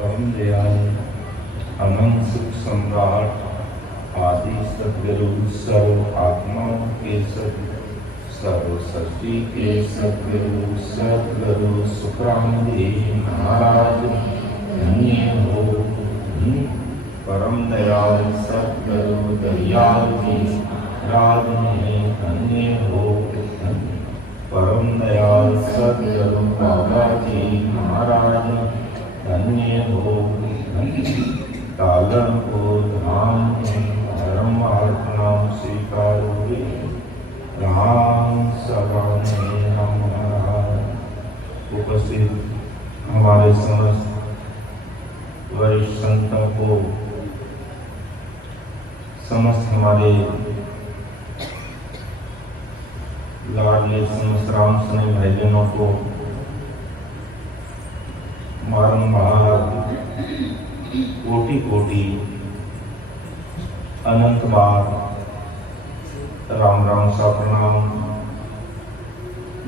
परम दयाल अनंत सुख सम्राट आदि सद्गुरु सर्व आत्माओं के सर्व सृष्टि के सद्गुरु सुखरामदेव महाराज धन्य हो। परम दयाल सद्गुरु दयाल जी राज में धन्य हो। परम दयाल सद्गुरु बाबा जी महाराज धन्य हो। कालन को धाम धर्म नाम स्वीकारो राम सगाने हमारा। उपस्थित हमारे समस्त वरिष्ठ संतों को, समस्त हमारे लाडले समस्त राम सुने भाई बहनों को बारंबार कोटि कोटि अनंत बार राम राम सा प्रणाम।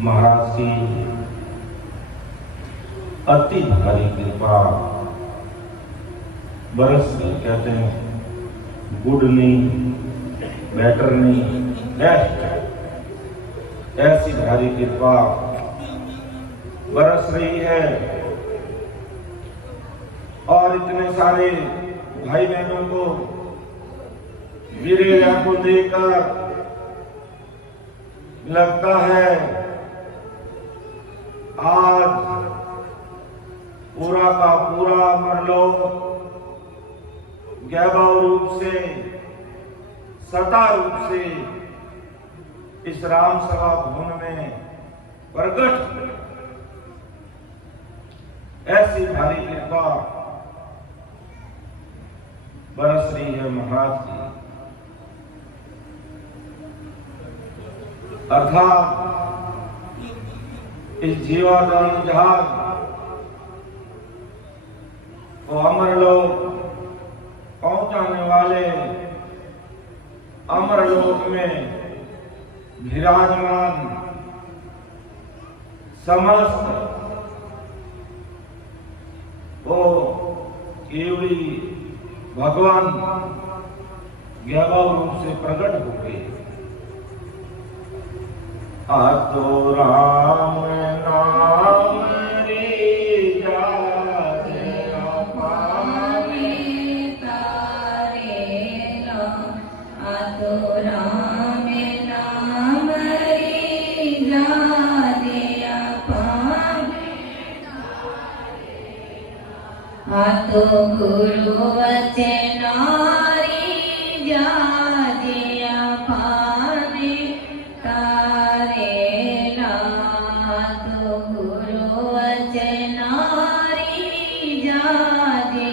महाराज की अति भारी कृपा बरस गई। कहते हैं गुड नहीं, बेटर नहीं, बेस्ट। ऐसी भारी कृपा बरस रही है और इतने सारे भाई बहनों को वीरेरा को देखकर लगता है आज पूरा का पूरा मरलोक वैभव रूप से, सता रूप से इस राम सभा भवन में प्रकट। ऐसी भारी कृपा बरस रही है महाराज की। अर्थात इस जीवाधारी जहाज को अमरलोक पहुंचाने वाले अमरलोक में विराजमान समस्त वो केवली भगवान वैभव रूप से प्रकट हो गए। आतो राम नाम रे जाने पावे तारे राम। आतो राम नाम रे जाने पावे। आतो गुरु वचनारी जाने पावे तारे राम। आतो गुरु वचनारी जाने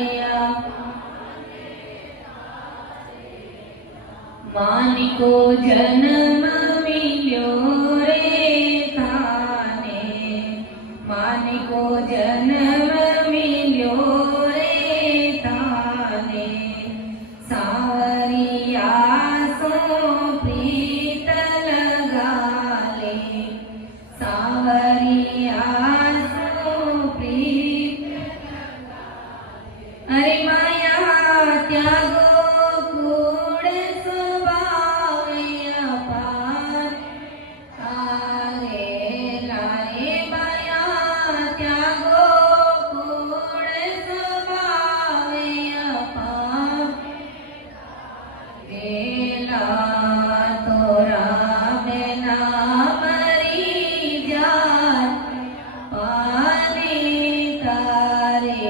मानिको जन्म मिलो रे थाने। मानिको जन्म मिलो रे थाने। सावरिया सो प्रीत लगा ले। सावरिया सो प्रीत अरे माया त्यागो कूड़ स्वभाव अपार। तारे लाए माया त्यागो कूड़ स्वभाव अपार। तेला तोरा बिना मरी जान पाने तारे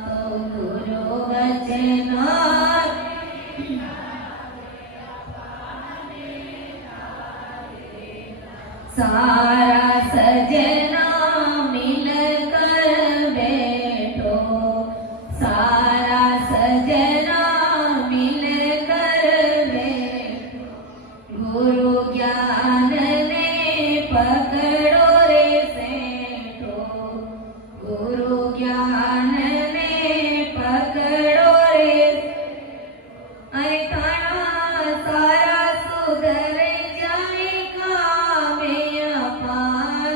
तो गुरु वचना। सारा सजना मिलकर बैठो। सारा सजना मिलकर बैठो। गुरु ज्ञान ने पकड़ो रे सेठो। गुरु ज्ञान ने पकड़ो रे। अरे थाना सारा सुधर जाए काम अपार।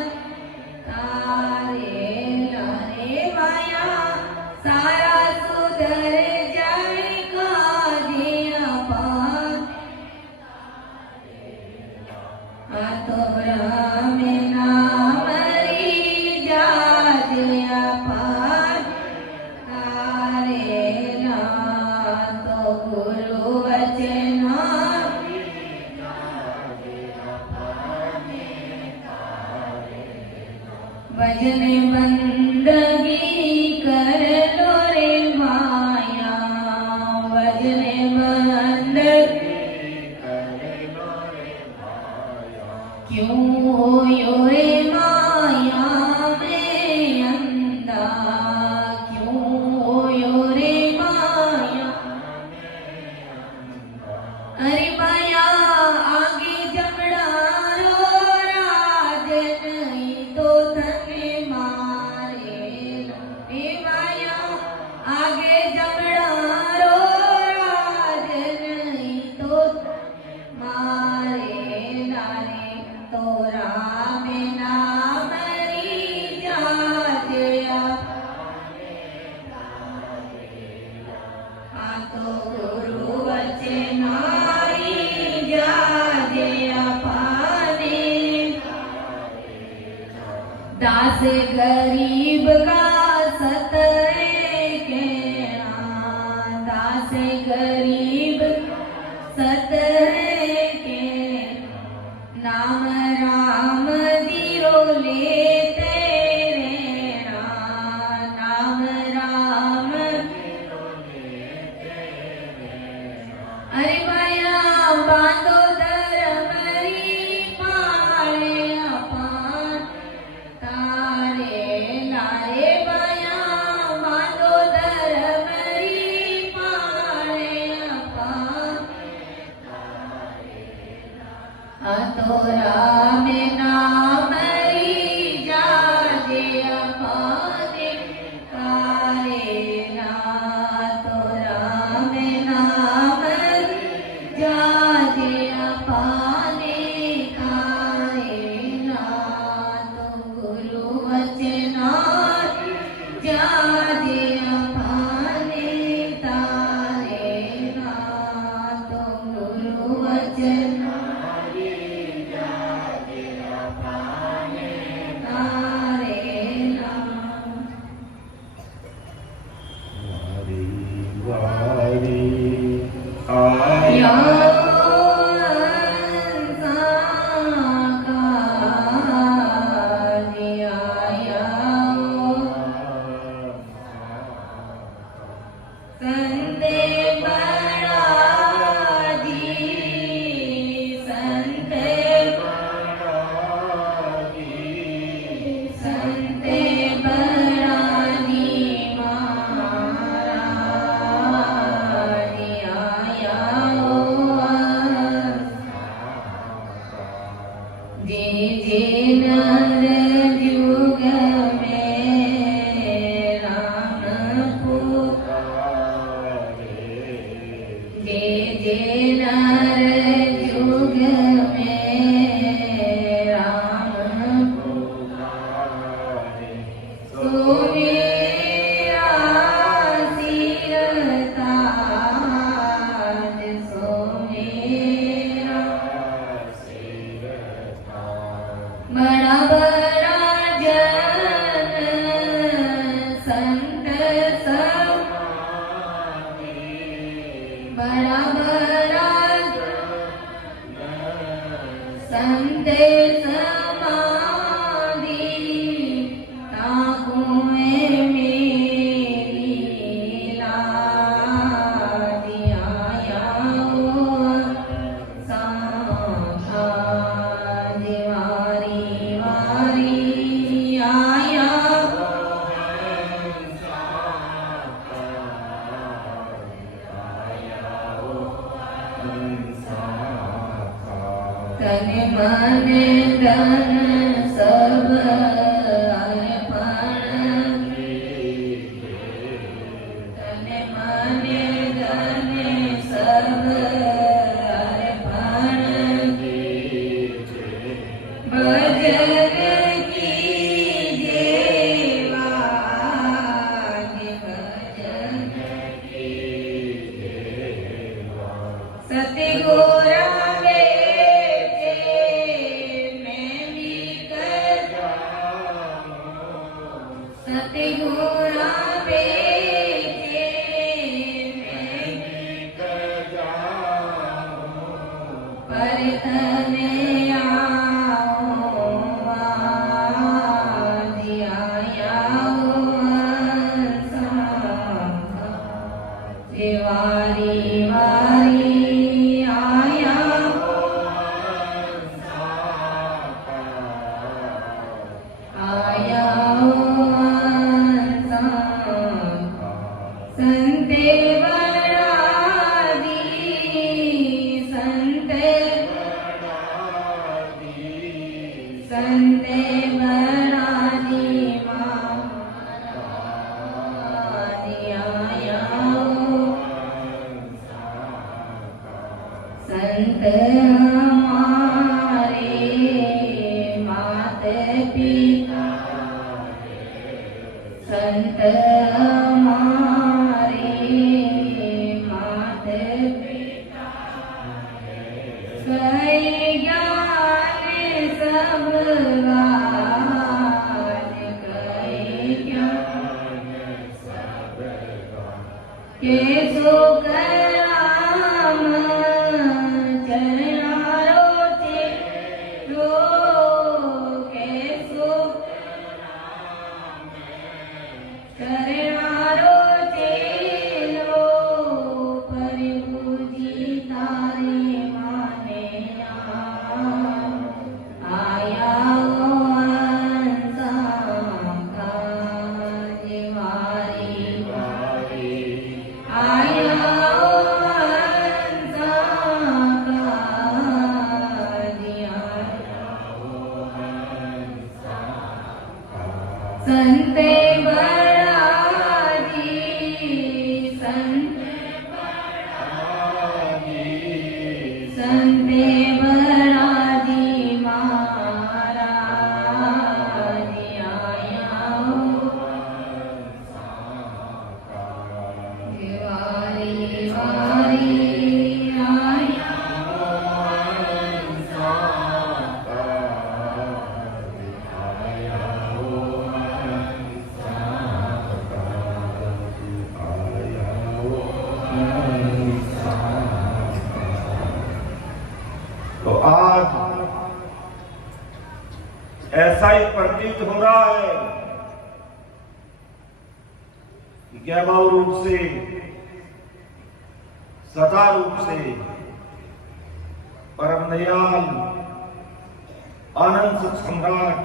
आतो राम नाम री जाज अपार तारेला तो गुरु वचन भजन बंदगी कर लो रे माया भजन बंदगी क्यों होयो रे माया में अंधा क्यों होयो रे माया अरे माया आगे जमड़ा रो राज नहीं तो धने मारे रे माया आगे जमड़ा रो राज नहीं तो मारे नारे तो राम नाम री जाज आतो गुरु वचनाई जाज अपाने दास गरीब का सत के दास गरीब सत के नाम राम दियो लेते रहना नाम राम अरे माया बांधो धर्म री पाले अपान तारे लारे माया बांधो धर्म री पाले अपान आतो राम नाम री जाजे अपाने तारे ना तो राम नाम जाजे अपाने कारे ना तो गुरु वचना जाजे अपाने तारे ना तो गुरु वचना तारे ना वारी आया या संते बड़ा जी संते संते बड़ा जी महाराज आया हो जे जे नर युग में राम जे जे नर युग में राम सोमेरा सिरताज सोमेरा बड़ा बड़ा जन संत सब बड़ा बड़ा संत समाधि ताकू मेरी लादी आया हो साखा वारी वारी आया तन मन धन सब अर्पण तन मन धन सब अर्पण भजन कीजे वाज भजन सतगुरु संते बराजी महाराज आया हो। संत हमारे माता पिता, संत हमारे माता पिता, सही ज्ञान सब गाज, कही ज्ञान सब गाज, के सुख राम चरणारो चे रो, के सुख चरणारो चेलो, प्रभु जी तारे माने आया हो हंसा काज वारी, आया हो हंसा काज, संते बराजी, संते बराजी महाराज आया हो। वारी वारी आया तो आज ऐसा ही प्रतीत हो रहा है कि वैभव रूप से, सदा रूप से परम दयाल आनंद सम्राट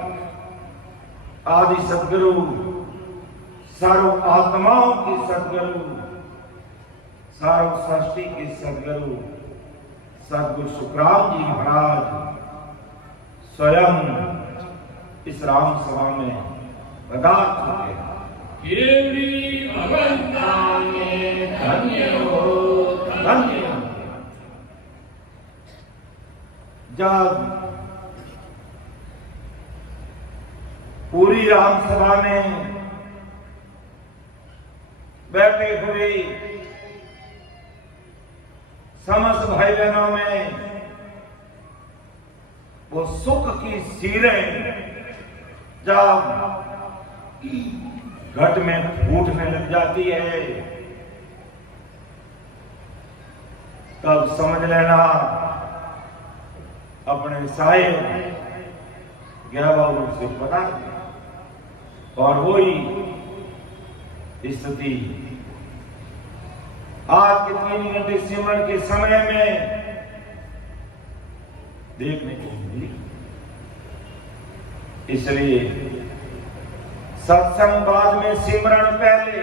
आदि सदगुरु, सर्व आत्माओं के सदगुरु, सर्व सृष्टि के सदगुरु सदगुरु सुखराम जी महाराज स्वयं इस राम सभा में पधार चुके हैं। केवली भगवंता ने धन्य हो, धन्य हो। जब पूरी राम सभा में बैठे हुए समस्त भाई बहनों में वो सुख की सीरें जब घट में फूटने लग जाती है, तब समझ लेना अपने साहिब वैभव से पता, और वही स्थिति आज के 3 घंटे सिमरन के समय में देखने को मिली। इसलिए सत्संग बाद में, सिमरन पहले,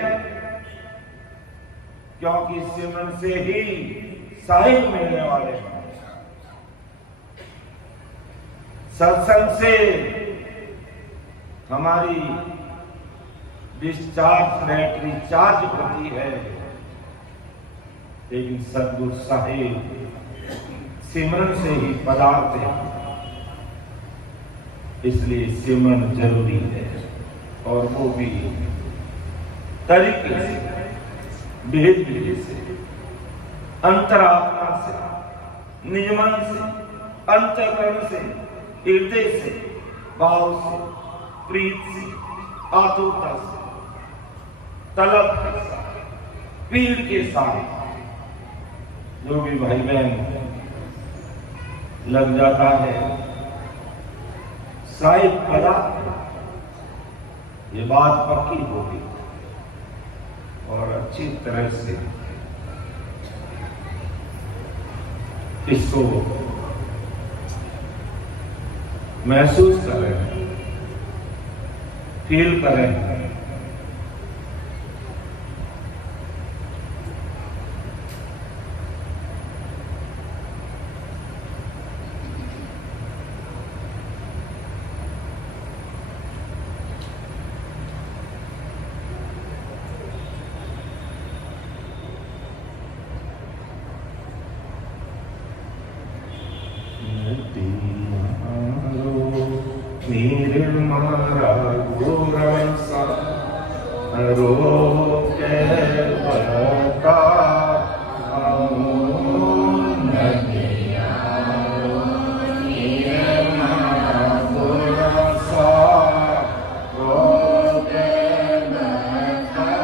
क्योंकि सिमरन से ही साहिब मिलने वाले हैं। सत्संग से हमारी डिस्चार्ज बैटरी चार्ज होती है, लेकिन सदगुरु साहिब सिमरन से ही पदार्थ है। इसलिए सिमरन जरूरी है, और वो भी तरीके से, भेद से, अंतरात्मा से, नियमन से, अंतःकरण से, हृदय से, भाव से, प्रीत से, आतुरता से, तलब के साथ, पीड़ के साथ जो भी भाई बहन लग जाता है साहिब पदा, ये बात पक्की होगी और अच्छी तरह से इसको महसूस कर रहे हैं, फील कर रहे हैं। निर्मला गुरसा रोके बता नदिया निर्मला गुरसा रोके बता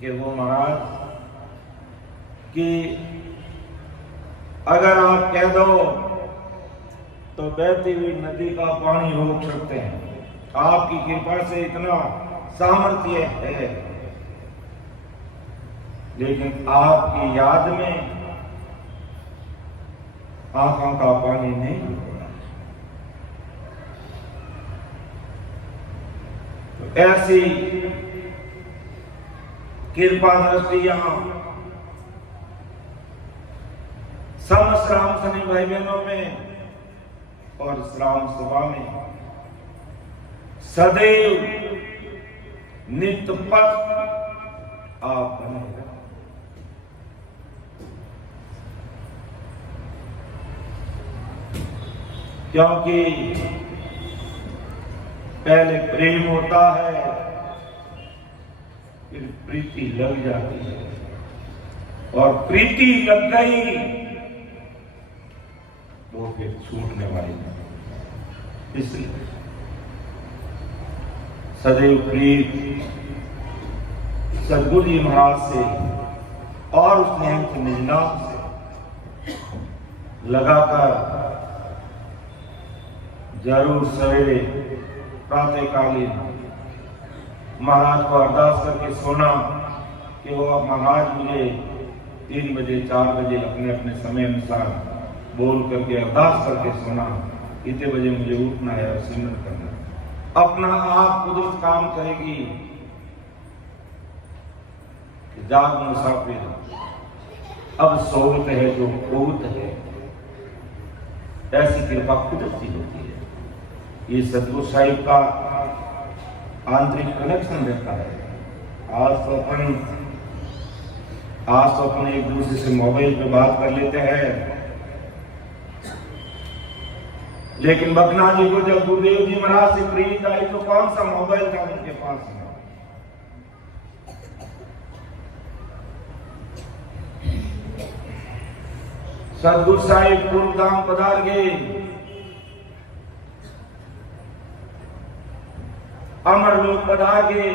कि वो महाराज कि अगर आप कह दो तो बहती हुई नदी का पानी रोक सकते हैं। आपकी कृपा से इतना सामर्थ्य है, लेकिन आपकी याद में आंखों का पानी नहीं रुका। तो ऐसी कृपा दृष्टि यहां समस्त राम सनी भाई बहनों में और श्राम सभा में सदैव नित्य पथ आप बने रहो। क्योंकि पहले प्रेम होता है, फिर प्रीति लग जाती है, और प्रीति लग गई वो फिर छूटने वाली नहीं। इसलिए सदैव प्रीत सदगुरु जी महाराज से और उस निहंग निजनाथ से लगाकर जरूर सवेरे प्रातःकालीन महाराज को अरदास करके सोना कि वो महाराज मुझे 3 बजे 4 बजे अपने अपने समय अनुसार बोल करके अरदास करके सोना, इतने बजे मुझे उठना है और सिमरन करना। अपना आप कुदरत काम करेगी कि जाग मुसाफिर अब सोवत है जो खोत है। ऐसी कृपा कुदरती होती है। ये सतगुरु साहिब का आंतरिक कनेक्शन रहता है। आज तो अपन एक दूसरे से मोबाइल पे बात कर लेते हैं, लेकिन बकना जी को जब गुरुदेव जी महाराज से प्रेरित आई तो कौन सा मोबाइल था उनके पास में? सदगुरु साहिब गुरुधाम पधार गए, अमर लोक पधार गए।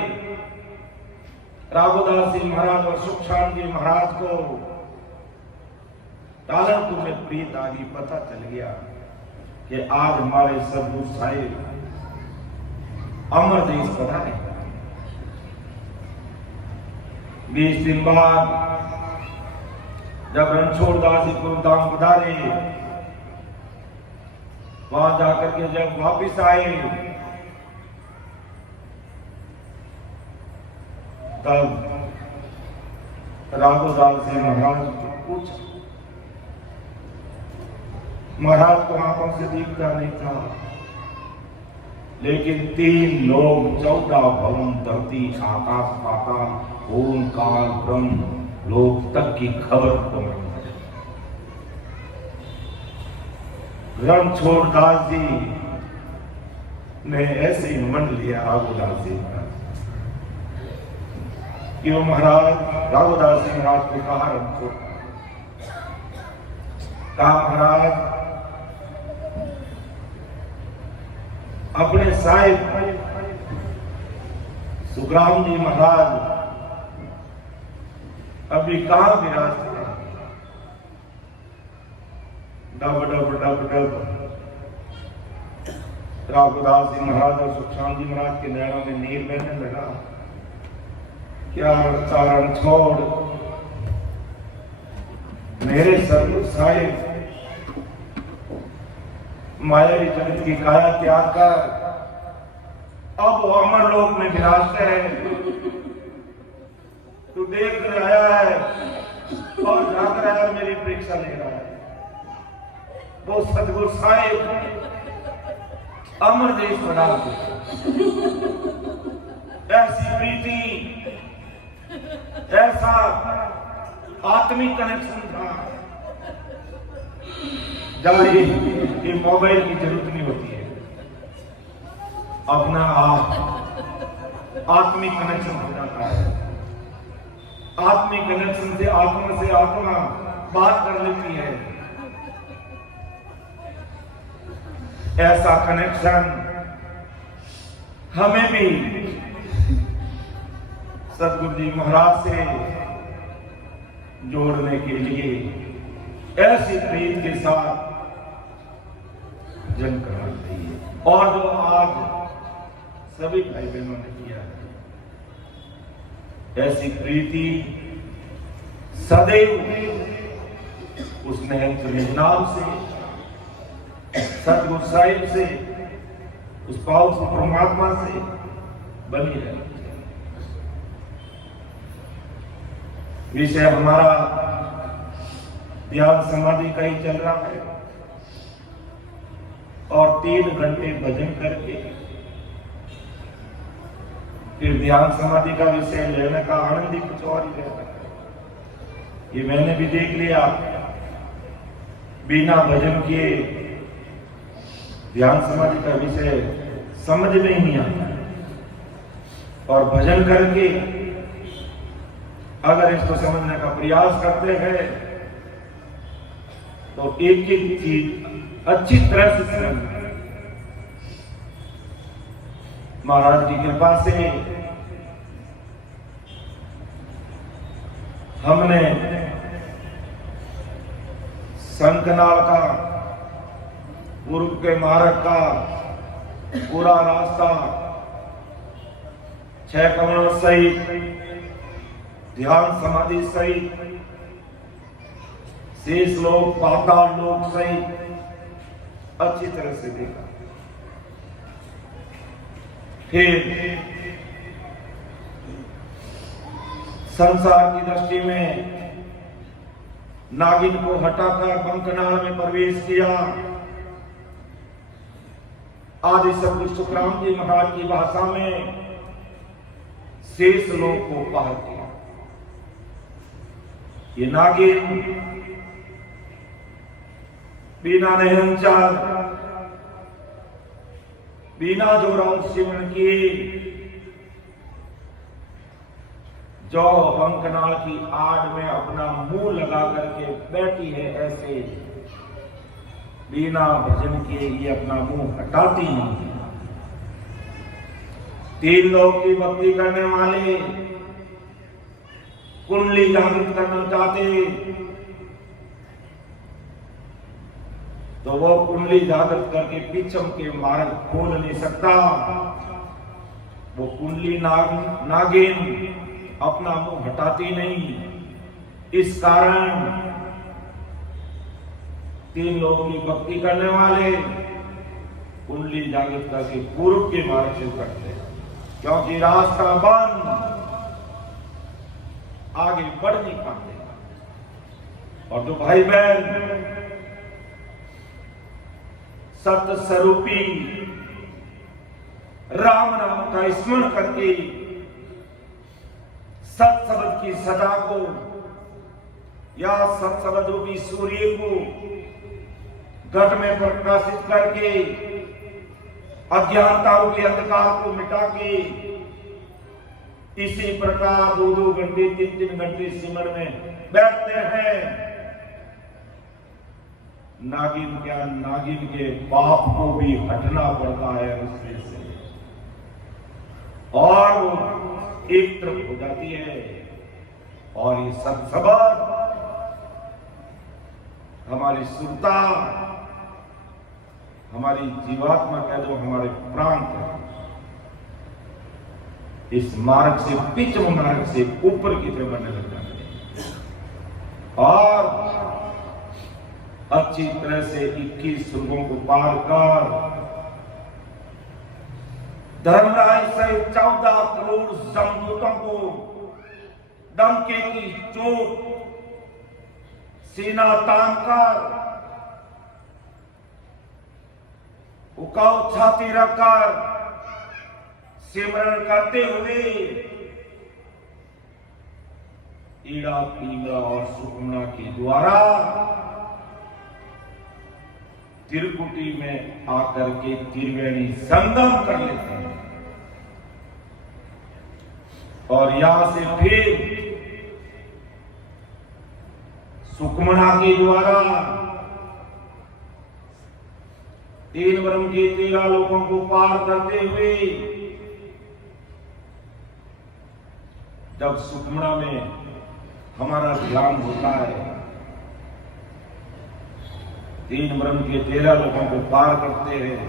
राघोदास जी महाराज और सुखशांत जी महाराज को टालनपुर में प्रीत आ गई, पता चल गया। कि आज हमारे सदगुरु साहिब अमर देश पधारे। 20 दिन बाद जब रणछोड़ दास जी गुरुधाम पधारे, वहां जाकर के जब वापिस आए तब राघोदास जी महाराज को पूछा। महाराज को आंखों से दिखता नहीं था, लेकिन 3 लोग 14 भवन धरती आकाश पाताल ओंकार ब्रह्म लोक तक की खबर को रणछोड़ दास जी ने ऐसे ही मन लिया राघोदास जी कि वो महाराज राघोदास जी महाराज को कहा रणछोड़, कहा महाराज अपने साहिब सुखराम जी महाराज अभी कहां विराजते हैं? Dub dub dub dub Raghodas जी महाराज और सुखराम जी महाराज के नैनों में नीर बहने लगा। क्या चारण छोड़ मेरे सदगुरु साहिब मायावी जगत की काया त्याग कर अब वो अमर लोक में विराजते हैं। तू देख कर आया है और जाकर आया मेरी परीक्षा ले रहा है। वो सदगुरु साहिब अमर देश बना ऐसी प्रीति, ऐसा आत्मिक कनेक्शन था जब ये मोबाइल की जरूरत नहीं होती है। अपना आप आत्मिक कनेक्शन हो जाता है। आत्मिक कनेक्शन से आत्मा बात कर लेती है। ऐसा कनेक्शन हमें भी सदगुरु जी महाराज से जोड़ने के लिए ऐसी प्रीत के साथ जन्म करना चाहिए। और जो आज सभी भाई बहनों ने किया है, ऐसी प्रीति सदैव उस महंत नाम से, सदगुरु साहिब से, उस पावरफुल परमात्मा से बनी रहे। विषय हमारा ध्यान समाधि का ही चल रहा है और 3 घंटे भजन करके फिर ध्यान समाधि का विषय लेने का आनंद ही कुछ और ही रहता है। ये मैंने भी देख लिया, बिना भजन किए ध्यान समाधि का विषय समझ में ही नहीं आता, और भजन करके अगर इसको समझने का प्रयास करते हैं तो एक एक चीज अच्छी तरह से समझ। महाराज की कृपा से हमने संकनाल का, पूर्व के मार्ग का पूरा रास्ता 6 कमलों सहित, ध्यान समाधि सहित, शेष लोक पाताल लोक सहित अच्छी तरह से देखा। फिर संसार की दृष्टि में नागिन को हटाकर बंकनाल में प्रवेश किया। आदि सदगुरु सुखराम जी महाराज की भाषा में शेष लोक को पार किया। ये नागिन बिना निरंचार, बिना जोराव सिमरन किए जो बंकनाल की आड़ में अपना मुंह लगा करके बैठी है, ऐसे बिना भजन किए ये अपना मुंह हटाती नहीं। 3 लोग की भक्ति करने वाले, कुंडली जागृत करना चाहते तो वो कुंडली जागृत करके पिछम के मार्ग खोल नहीं सकता। वो कुंडली नागिन अपना मुंह हटाती नहीं। इस कारण 3 लोगों की भक्ति करने वाले कुंडली जागृत करके पूर्व के मार्ग से करते हैं, क्योंकि रास्ता बंद, आगे बढ़ नहीं पाते। और जो भाई बहन सत्य स्वरूपी राम नाम का स्मरण करके सत शब्द की सदा को या सत शब्द रूपी सूर्य को घट में प्रकाशित करके अज्ञानता रूपी अंधकार को मिटा के इसी प्रकार 2-2 घंटे 3-3 घंटे सिमर में बैठते हैं। नागिन क्या, नागिन के पाप को भी हटना पड़ता है उससे से, और वो एक तरफ हो जाती है। और ये सब सबब हमारी सुरता, हमारी जीवात्मा कह दो, हमारे प्राण कह दो, इस मार्ग से, पिछम मार्ग से ऊपर की तरफ बढ़ने लग जाते हैं। और अच्छी तरह से 21 सुर्गों को पार कर धर्मराज सहित 14 करोड़ जमदूतों को डंके की चोट सीना तान कर, उकाऊ छाती रखकर सिमरण करते हुए ईड़ा पिंगला और सुकुमना के द्वारा त्रिकुटी में आकर के त्रिवेणी संगम कर लेते हैं। और यहां से फिर सुकुमना के द्वारा 3 ब्रह्म के 13 लोकों को पार करते हुए जब सुकुमना में हमारा ध्यान होता है, 3 ब्रह्म के 13 लोगों को पार करते हैं,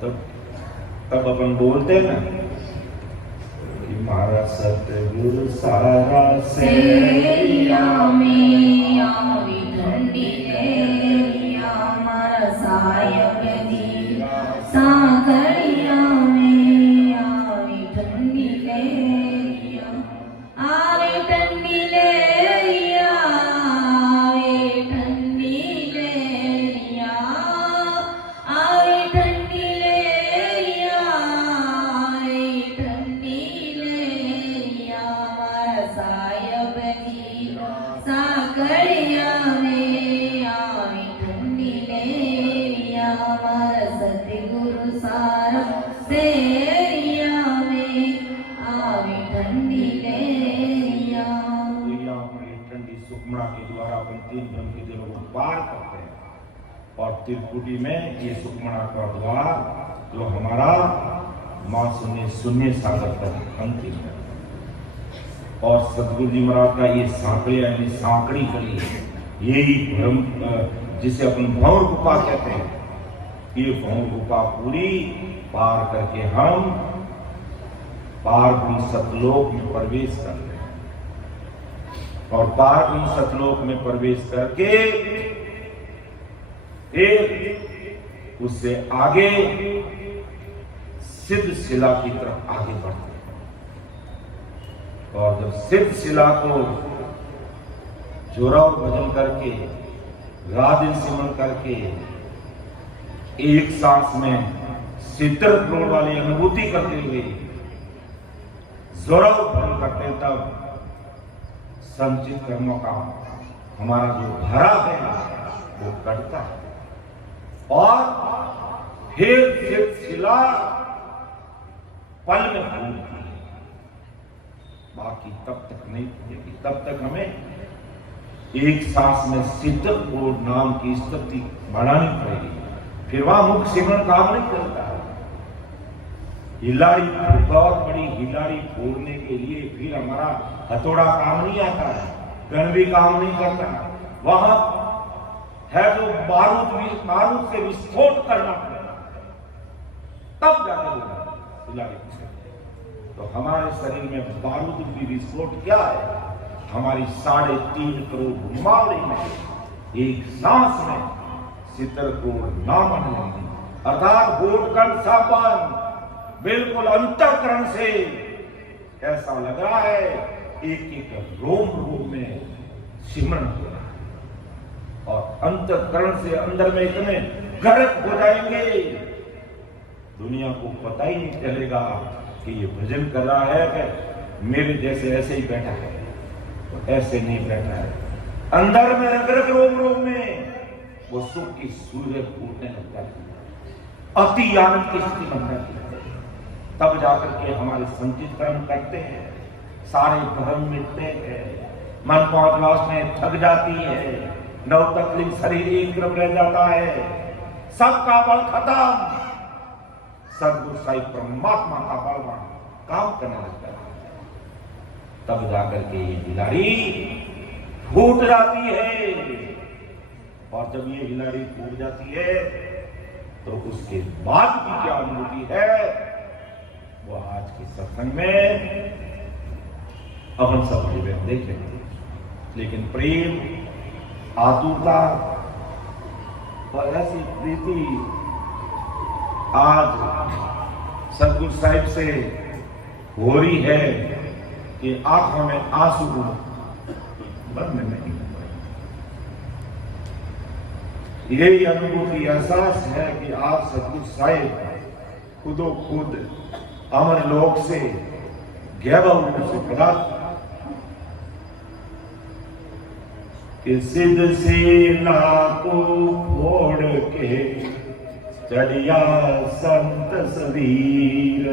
तब अपन बोलते हैं ना कि हमारा सतगुरु सारा से में आवी ठंडी लेरिया, हमारा सायब जी सागरिया में आवी ठंडी लेरिया, आवी ठंडी लेरिया, आवी ठंडी लेरिया, आवी ठंडी लेरिया, आवी ठंडी लेरिया, हमारा सायब जी सागरिया में आवी ठंडी लेरिया, हमारा सतगुरु सारा सेरिया में आवी ठंडी लेरिया। ठंडी सुकुमना के द्वारा अपन 3 ब्रह्म के दिलों को पार करते हैं। और त्रिकुटी में ये सुकुमना का द्वार जो हमारा मां शून्य सागर तक अंतिम है। और सतगुरु जी महाराज का ये सांकड़े यानी सांकड़ी कड़ी है, यही ब्रह्म जिसे अपन भंवर गुफा कहते हैं, ये भंवर गुफा पूरी पार करके हम पार सतलोक में प्रवेश कर रहे हैं। और पार सतलोक में प्रवेश करके एक उससे आगे सिद्ध शिला की तरफ आगे बढ़ते हैं। और जब सिद्ध शिला को जोरा और भजन करके, रात दिन सिमरण करके एक सांस में 70 करोड़ वाली अनुभूति करते हुए जोरा और भजन करते हैं, तब संचित कर्मों का हमारा जो भरा है वो कटता है। और फिर शिला पल में फूटती है, बाकी तब तक नहीं फूटेगी। तब तक हमें एक सांस में 70 करोड़ नाम की स्तुति बढ़ानी पड़ेगी, फिर वहां मुख सिमरण काम नहीं करता। हिलाड़ी, बहुत बड़ी हिलाड़ी फोड़ने के लिए फिर हमारा हथौड़ा काम नहीं आता है, गन भी काम नहीं करता। वहां है जो बारूद से विस्फोट करना पड़ेगा, तब जाकर खिलाड़ी। तो हमारे शरीर में बारूद की विस्फोट क्या है? हमारी 3.5 करोड़ मावड़ी में एक सांस में 70 करोड़ नाम लेंगे, अर्थात होठकंठ सापन बिल्कुल अंतःकरण से ऐसा लग रहा है एक एक रोम रोम में सिमरण हो रहा है और अंतःकरण से अंदर में इतने गर्क हो जाएंगे दुनिया को पता ही नहीं चलेगा कि ये भजन कर रहा है कि मेरे जैसे ऐसे ही बैठा है। तो ऐसे नहीं बैठा है, अंदर में रग रोम रोम में वो सुख की सूर्य फूटने लगता है, अति आनंद की स्थिति बन जाती है। तब जाकर के हमारे संचित कर्म करते हैं, सारे भ्रम मिटते हैं, मन पहुंच में थक जाती है, नव तकलीफ शरीर एक तरफ रह जाता है, सबका बल खत्म, सदगुरु साईं परमात्मा का बल काम करने लगता है। तब जाकर के ये हिलाड़ी फूट जाती है और जब ये हिलाड़ी फूट जाती है तो उसके बाद की क्या अनुभूति है वो आज के सत्संग में अपन सब देख लेंगे। लेकिन प्रेम, आतुरता और ऐसी प्रीति आज सदगुरु साहिब से हो रही है कि आंखों में आंसू बंद नहीं। यही अनुभूति एहसास है कि आप सदगुरु साहिब खुदो खुद अमर लोक से गैबा से पदार्थ कि सिद्ध सेना को फोड़ के चढ़िया संत सबीर,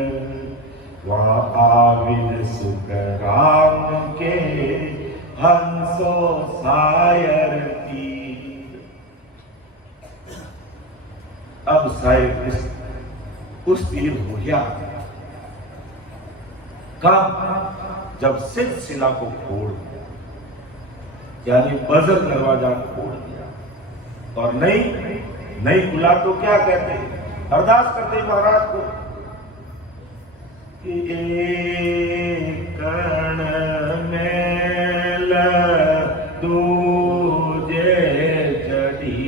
वहाँ आविद सुख राम के हंसो सायर तीर। अब सायर उस तीर हो गया कब? जब सिद्ध शिला को फोड़ दिया, यानी बजर दरवाजा फोड़ दिया। और नहीं खुला तो क्या कहते हैं? अरदास करते महाराज को कि एक कण मेल दूजे चढ़ी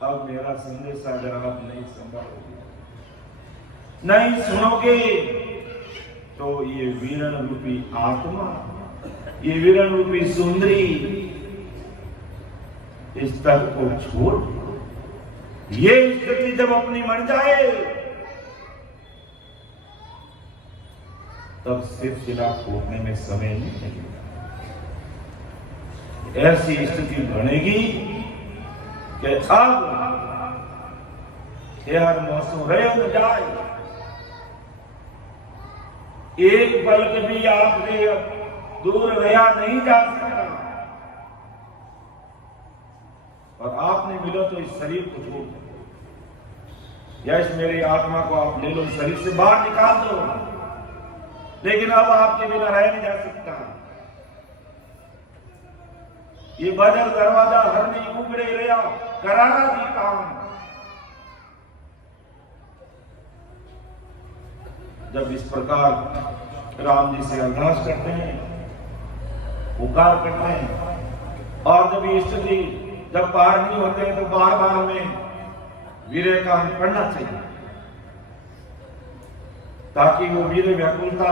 अब मेरा संदेश अगर आप नहीं सुनोगे तो ये वीरण रूपी आत्मा, ये वीरण रूपी सुंदरी इस तक को छोड़, ये स्थिति जब अपनी मर जाए तब सिलसिला खोलने में समय नहीं लगेगा। ऐसी स्थिति बनेगी कि अब हर मौसम रहे जाए, एक पल भी आपसे दूर रहा नहीं जा सकता। और आपने मिलो तो इस शरीर को छोड़ दो, या इस मेरी आत्मा को आप ले लो, शरीर से बाहर निकाल दो, लेकिन अब आपके बिना रह नहीं जा सकता। ये बदल दरवाजा हर नहीं उगड़े रहा करारा जी काम। जब इस प्रकार राम जी से अरदास करते हैं, पुकार करते हैं, और जब ये स्थिति जब पार नहीं होते हैं तो बार बार हमें वीर्य का पढ़ना चाहिए, ताकि वो वीर्य व्याकुलता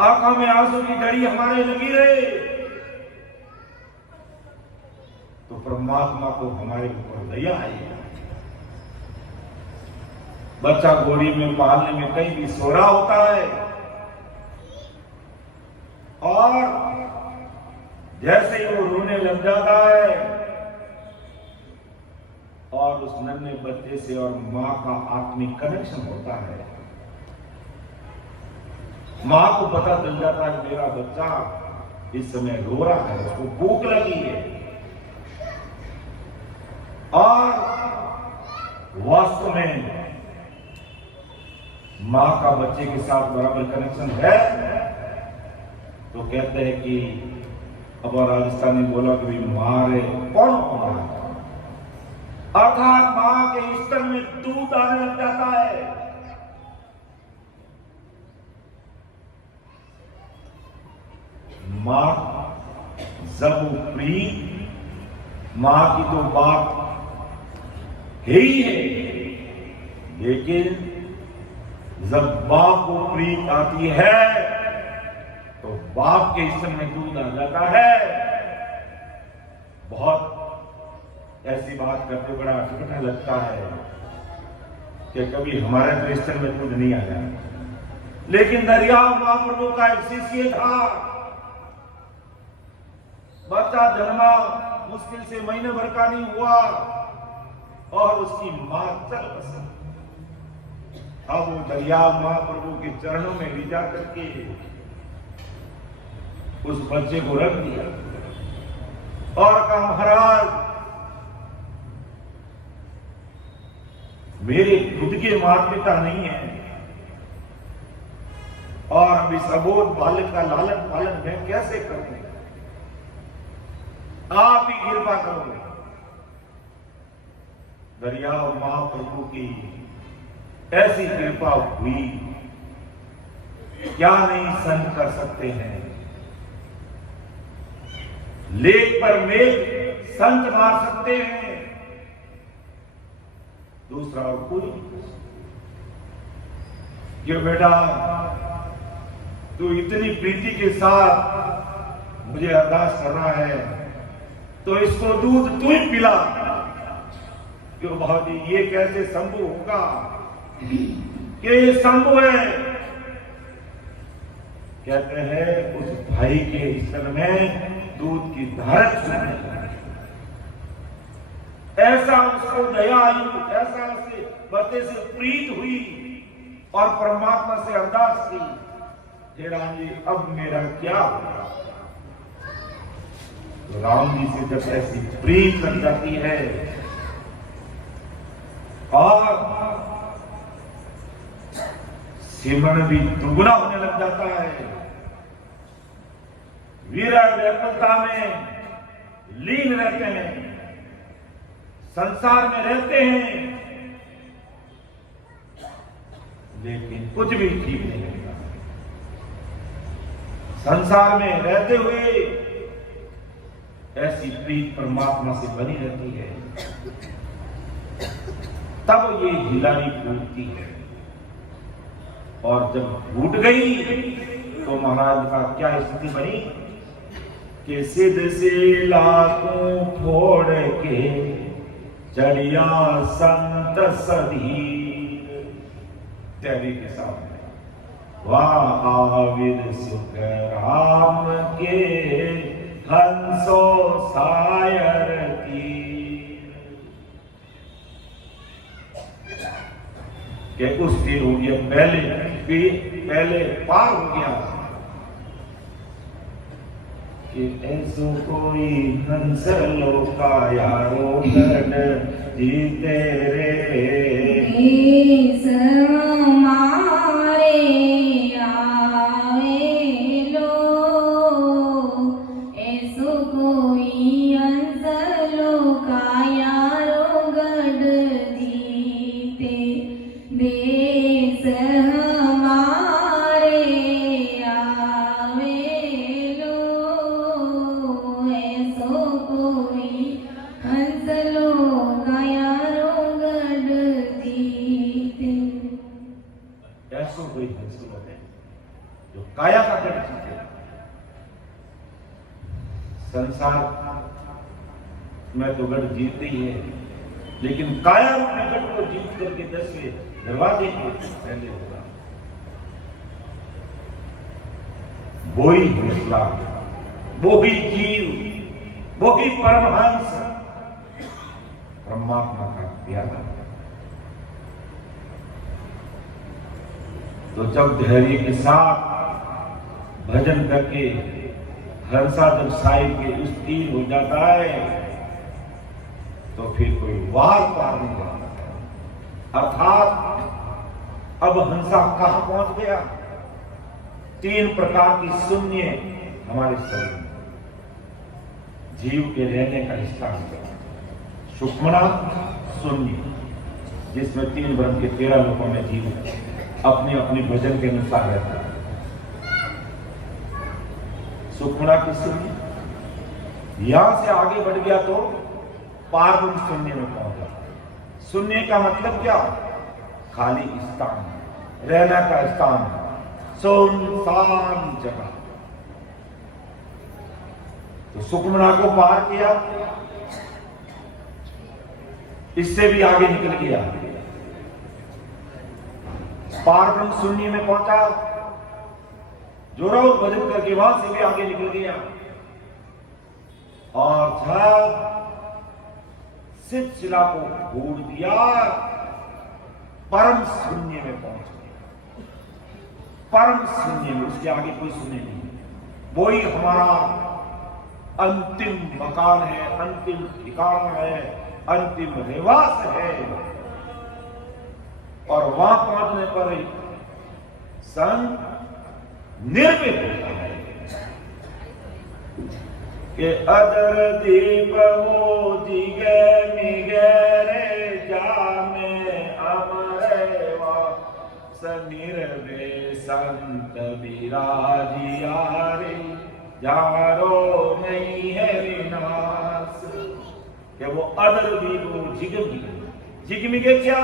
आंखों में आंसू की घड़ी हमारे लगी रहे, तो परमात्मा को हमारे ऊपर दया आएगी। बच्चा घोड़ी में पालने में कहीं भी सो रहा होता है, और जैसे ही वो रोने लग जाता है, और उस नन्हे बच्चे से और मां का आत्मिक कनेक्शन होता है, मां को पता चल जाता है मेरा बच्चा इस समय रो रहा है, उसको भूख लगी है, और वास्तव में मां का बच्चे के साथ बराबर कनेक्शन है, तो कहते हैं कि अब राजस्थानी बोला कभी मारे कौन कौन, अर्थात मां के स्तन में दूध आने लग जाता है। मां जब प्रीत, मां की तो बात है ही है, लेकिन जब बाप को प्रीत आती है तो बाप के स्तन में दूध आ जाता है। बहुत ऐसी बात करते बड़ा अटपटा लगता है कि कभी हमारे तो स्तन में दूध नहीं आया, लेकिन दरिया महाप्रभु का एक शिष्य था, बच्चा जन्मा, मुश्किल से महीने भर का नहीं हुआ, और उसकी मां चल बसी। अब वो दरिया महाप्रभु के चरणों में ले जा करके उस बच्चे को रख दिया, और कहा महाराज मेरे खुद के माता पिता नहीं है, और अभी सबोध बालक का लालन पालन मैं कैसे करूं, आप ही कृपा करो। दरिया महाप्रभु की ऐसी कृपा हुई, क्या नहीं सहन कर सकते हैं। लेक पर मेघ संत मार सकते हैं, दूसरा और कोई। जो बेटा तू इतनी प्रीति के साथ मुझे अरदास कर रहा है, तो इसको दूध तू ही पिला। क्यों भाजी, ये कैसे संभव होगा कि ये संभव है? कहते हैं उस भाई के स्तन में दूध की धारा चलने लगी, ऐसा उसको दया आई, ऐसा उसे बच्चे से प्रीत हुई, और परमात्मा से अरदास की, हे राम जी अब मेरा क्या होगा। तो राम जी से जब ऐसी प्रीत लग जाती है, और सिमरण भी दुगुना होने लग जाता है, वीरा व्याकुलता में लीन रहते हैं, संसार में रहते हैं, लेकिन कुछ भी ठीक नहीं लगता। संसार में रहते हुए ऐसी प्रीत परमात्मा से बनी रहती है, तब ये हिलानी फूटती है, और जब फूट गई तो महाराज का क्या स्थिति बनी कि सिद्ध शिला को फोड़ के चढ़िया संत सधीर। तैरी के सामने वाह आविद सुख राम के हंसो सायर तीर। कि उस तीर हो गया पहले पार हो गया कि ऐसो कोई हंस लोका यारो गढ़ जीते रे। देश हमारे आवे लो, ऐसो कोई हंस लोका यारो गढ़ जीते। देश हमारे आवे लो, ऐसो कोई हंस लोका यारो गढ़ जीते। ऐसो कोई हंस लोग है जो काया का गढ़ जीते। संसार में तो गढ़ जीतते ही है, लेकिन काया रूपी गढ़ को जीत करके 10वें दरवाजे के पहले होगा। वो ही हौसला, वो ही जीव, वो ही परमहंस, परमात्मा का प्यारा। तो जब धैर्य के साथ भजन करके हंसा जब साहिब के उस तीर हो जाता है तो फिर कोई वार पार नहीं जाता। अर्थात अब हंसा कहां पहुंच गया? 3 प्रकार की शून्य हमारे शरीर में जीव के रहने का स्थान है। सुषुम्ना शून्य, जिसमें 3 ब्रह्म के 13 लोकों में जीव अपनी अपनी भजन के अनुसार रहता है। सुषुम्ना की शून्य, यहां से आगे बढ़ गया तो पारब्रह्म शून्य में पहुंचा। शून्य का मतलब क्या? खाली स्थान, रहना का स्थान, सुनसान जगह। तो सुषुम्ना को पार किया, इससे भी आगे निकल गया, पारब्रह्म शून्य में पहुंचा, जोरा और भजन करके वहां से भी आगे निकल गया। और जब सिद्ध शिला को फोड़ दिया, परम शून्य में पहुंच गए। परम शून्य में, उसके आगे कोई शून्य नहीं। वही हमारा अंतिम मकान है, अंतिम ठिकाना है, अंतिम निवास है। और वहां पहुंचने पर संत निर्भीक होता है कि अदर दीप हो जिगे मिगरे जामे अमरे वास निर्भे संत विराजियारे जारो नहीं है विनाश। क्या वो अदर दीप हो जिगमिगे, जिगमिगे क्या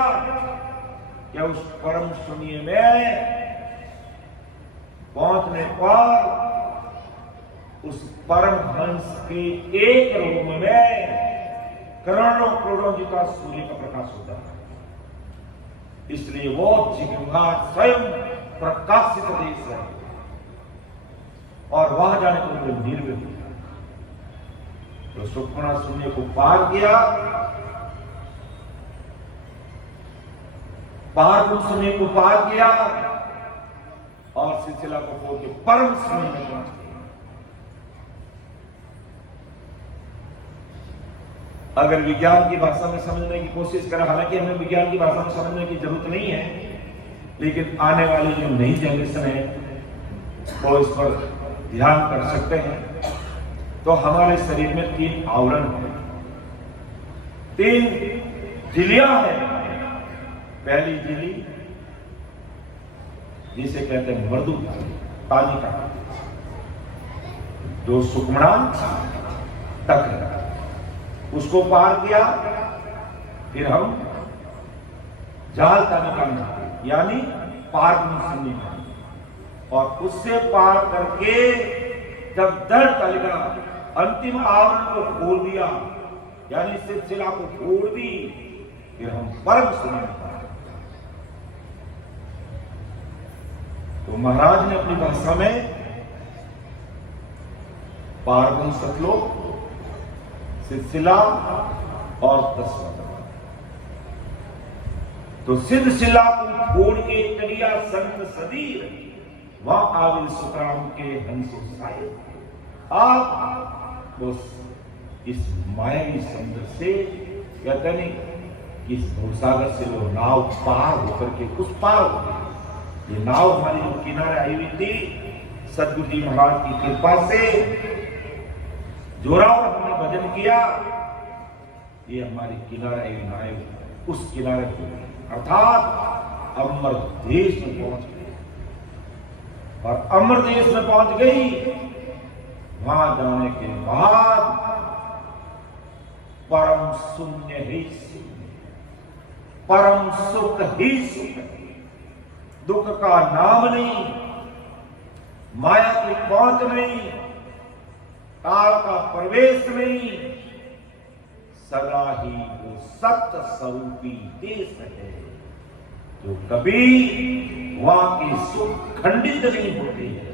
उस परम शून्य में पहुंचने पर उस परम हंस के एक रूप में करोड़ों करोड़ों जितना सूर्य का प्रकाश होता है। इसलिए वो जिह्वा स्वयं प्रकाशित देश है और वहां जाने को वो निर्भीक होता है। तो सुषुम्ना शून्य को पार किया, पारब्रह्म शून्य को पार किया और सिलसिला को फोड़ के परम शून्य में पहुंच गया। अगर विज्ञान की भाषा में समझने की कोशिश करें, हालांकि हमें विज्ञान की भाषा में समझने की जरूरत नहीं है, लेकिन आने वाली जो नई जनरेशन है वो इस पर ध्यान कर सकते हैं। तो हमारे शरीर में 3 आवरण है, 3 झिल्लियां हैं। पहली झिल्ली जिसे कहते हैं मृदु तालिका, जो सुषुम्ना तक है, उसको पार किया। फिर हम जाल तालिका में यानी पारब्रह्म शून्य में, और उससे पार करके जब दर्द तलगा अंतिम आवरण को खोल दिया, यानी सिलसिला को छोड़ दी, फिर हम परम सुने। तो महाराज ने अपनी भाषा में पारगम सतलोक, सिलसिला और तस्वीर, तो सिलसिला को छोड़ के चलिया संत सदीर, वहां आविल सुतराम के हंसो साए। आप बस इस मायावी समुद्र से, कहते नहीं, इस भूसागर से वो नाव पार होकर के उस पार हो गई। ये नाव हमारी जो किनारे आई हुई थी, सदगुरु जी महाराज की कृपा से जोरावर हमने भजन किया, ये हमारी किनारे आई हुई नाव उस किनारे को, अर्थात अमर देश में पहुंच गई। और अमर देश में पहुंच गई, वहां जाने के बाद परम शून्य ही शून्य, परम सुख ही सुख, दुख का नाम नहीं, माया की पहुंच नहीं, काल का प्रवेश नहीं, सदा ही वो सत्य स्वरूपी देश है, जो कभी वहां की सुख खंडित नहीं होती है।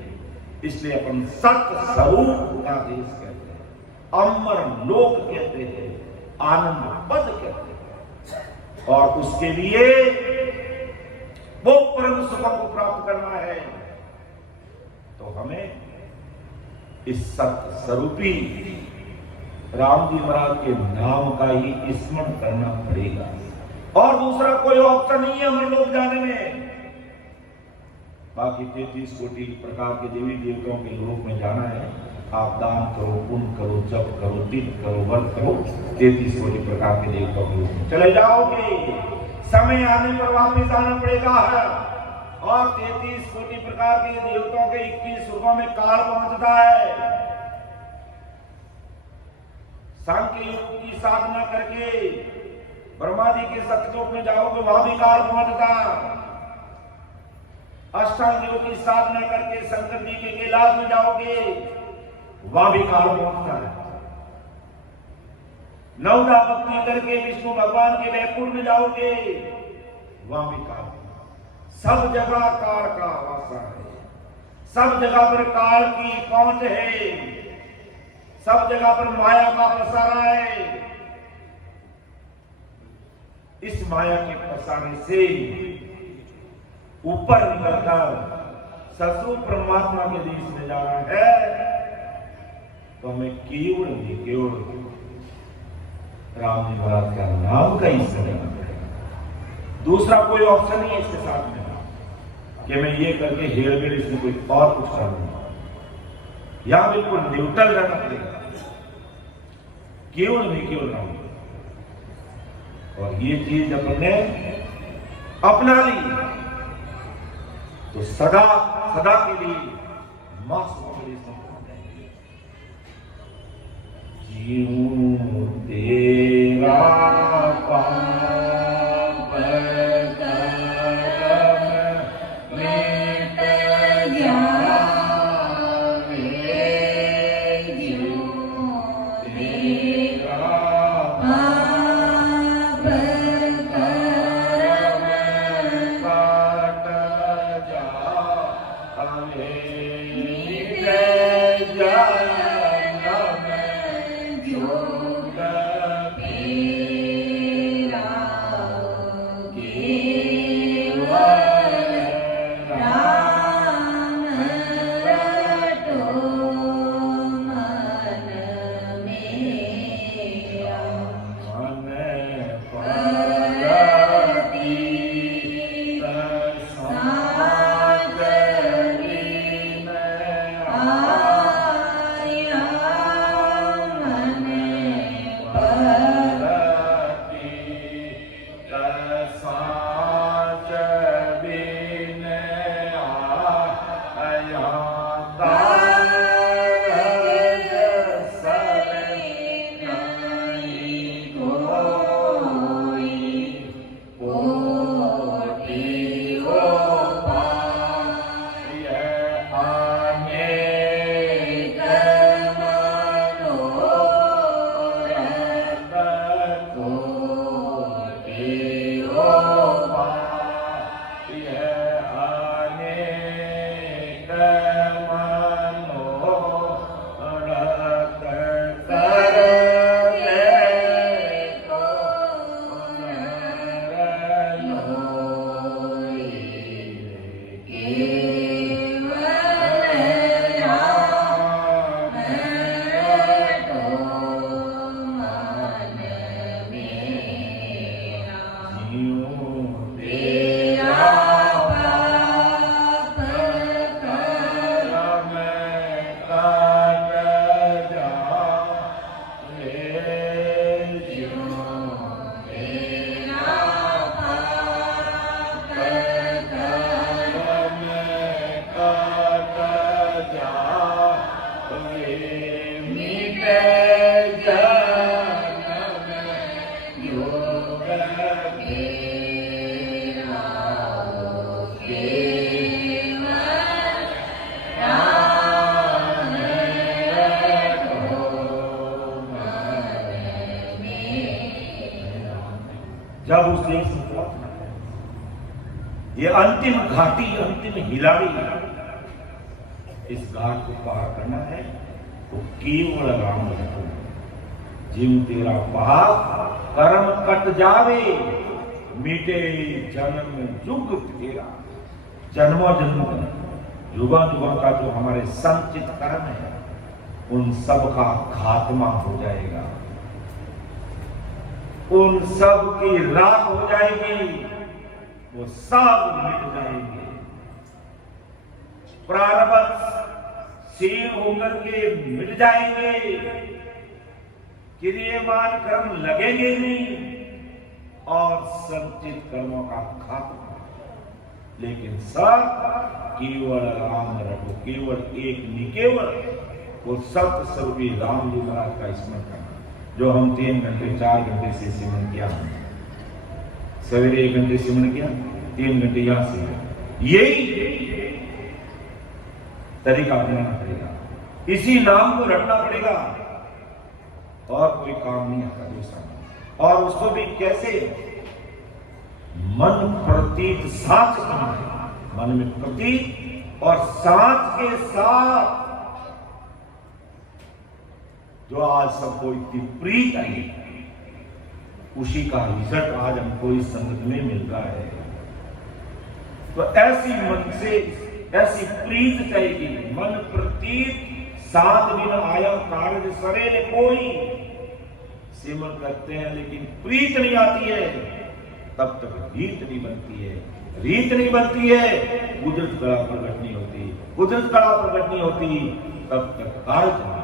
इसलिए अपन सत्य स्वरूप का देश कहते हैं, अमर लोक कहते हैं, आनंद पद कहते हैं। और उसके लिए वो परम सुख को प्राप्त करना है, तो हमें इस सत्य स्वरूपी राम जी महाराज के नाम का ही स्मरण करना पड़ेगा। और दूसरा कोई ऑप्शन नहीं है हम लोग जाने में। बाकी 33 कोटि प्रकार के देवी देवताओं के लोक में जाना है। आप दान करो, पुण्य करो, जप करो, तीर्थ करो, व्रत करो, 33 कोटि प्रकार के देवताओं के लोक में चले जाओगे। समय आने पर वापस आना पड़ेगा है। और 33 कोटि प्रकार के देवताओं के 21 रूपों में काल पहुंचता है। सांख्य योग की साधना करके ब्रह्मा जी के सतलोक में जाओगे, वहां भी काल पहुंचता। अष्टांग योग की साधना करके शंकर जी के कैलाश में जाओगे, वहां भी काल पहुंचता है। नवदा भक्ति करके विष्णु भगवान के वैकुंठ में जाओगे, वहां भी काल। सब जगह काल का वासा है, सब जगह पर काल की पहुंच है, सब जगह पर माया का प्रसारा है। इस माया के प्रसारण से ऊपर निकलकर ससुर परमात्मा के देश में जाना है, तो हमें केवल नहीं केवल राम जी महाराज का नाम का ही स्मरण करें। दूसरा कोई ऑप्शन नहीं है इसके साथ में कि मैं ये करके हेरफेर इसमें कोई और कुछ कर लूंगा। यहां बिल्कुल न्यूट्रल रहना पड़ेगा, केवल नहीं केवल राम। और ये चीज अपने अपना ली तो सदा सदा के लिए जीऊं तेरा पाप कर्म मिट जावे, जीऊं तेरा पाप कर्म काट जावे, मिट जन्म जो जब उस देश में पहुंचना है, ये अंतिम घाटी, अंतिम हिलाड़ी, इस घाट को पार करना है तो केवल राम रखो। जिम तेरा पाप कर्म कट जावे, मिटे जन्म युग तेरा। जन्मों जन्म युगा युगा का जो हमारे संचित कर्म है, उन सब का खात्मा हो जाएगा, उन सब की राख हो जाएगी, वो सब मिट जाएंगे। प्रारब्ध क्षीण होकर के मिट जाएंगे, क्रियमान कर्म लगेंगे नहीं और संचित कर्मों का खात्मा। लेकिन सब केवल राम रखो, केवल एक निकेवल वो सत्य स्वरूपी राम जी महाराज का स्मरण करना, जो हम 3 घंटे 4 घंटे से सिमरन किया। सवेरे 1 घंटे सिमरन किया, 3 घंटे यहां से, यही तरीका अपनाना पड़ेगा, इसी नाम को रखना पड़ेगा, और कोई काम नहीं आता दूसरा। और उसको भी कैसे? मन प्रतीत साच करना है, मन में प्रतीत और साच के साथ। जो आज सबको इतनी प्रीत आई, उसी का रिजल्ट आज हमको इस संगत में मिलता है। तो ऐसी मन से ऐसी प्रीत चाहिए, मन प्रतीत साथ बिना आया कार्य सरे ने कोई। सिमरन करते हैं लेकिन प्रीत नहीं आती है, तब तक रीत नहीं बनती है। रीत नहीं बनती है, कुदरत कला प्रकट नहीं होती, कुदरत कला प्रकट नहीं होती, तब तक कार्य नहीं।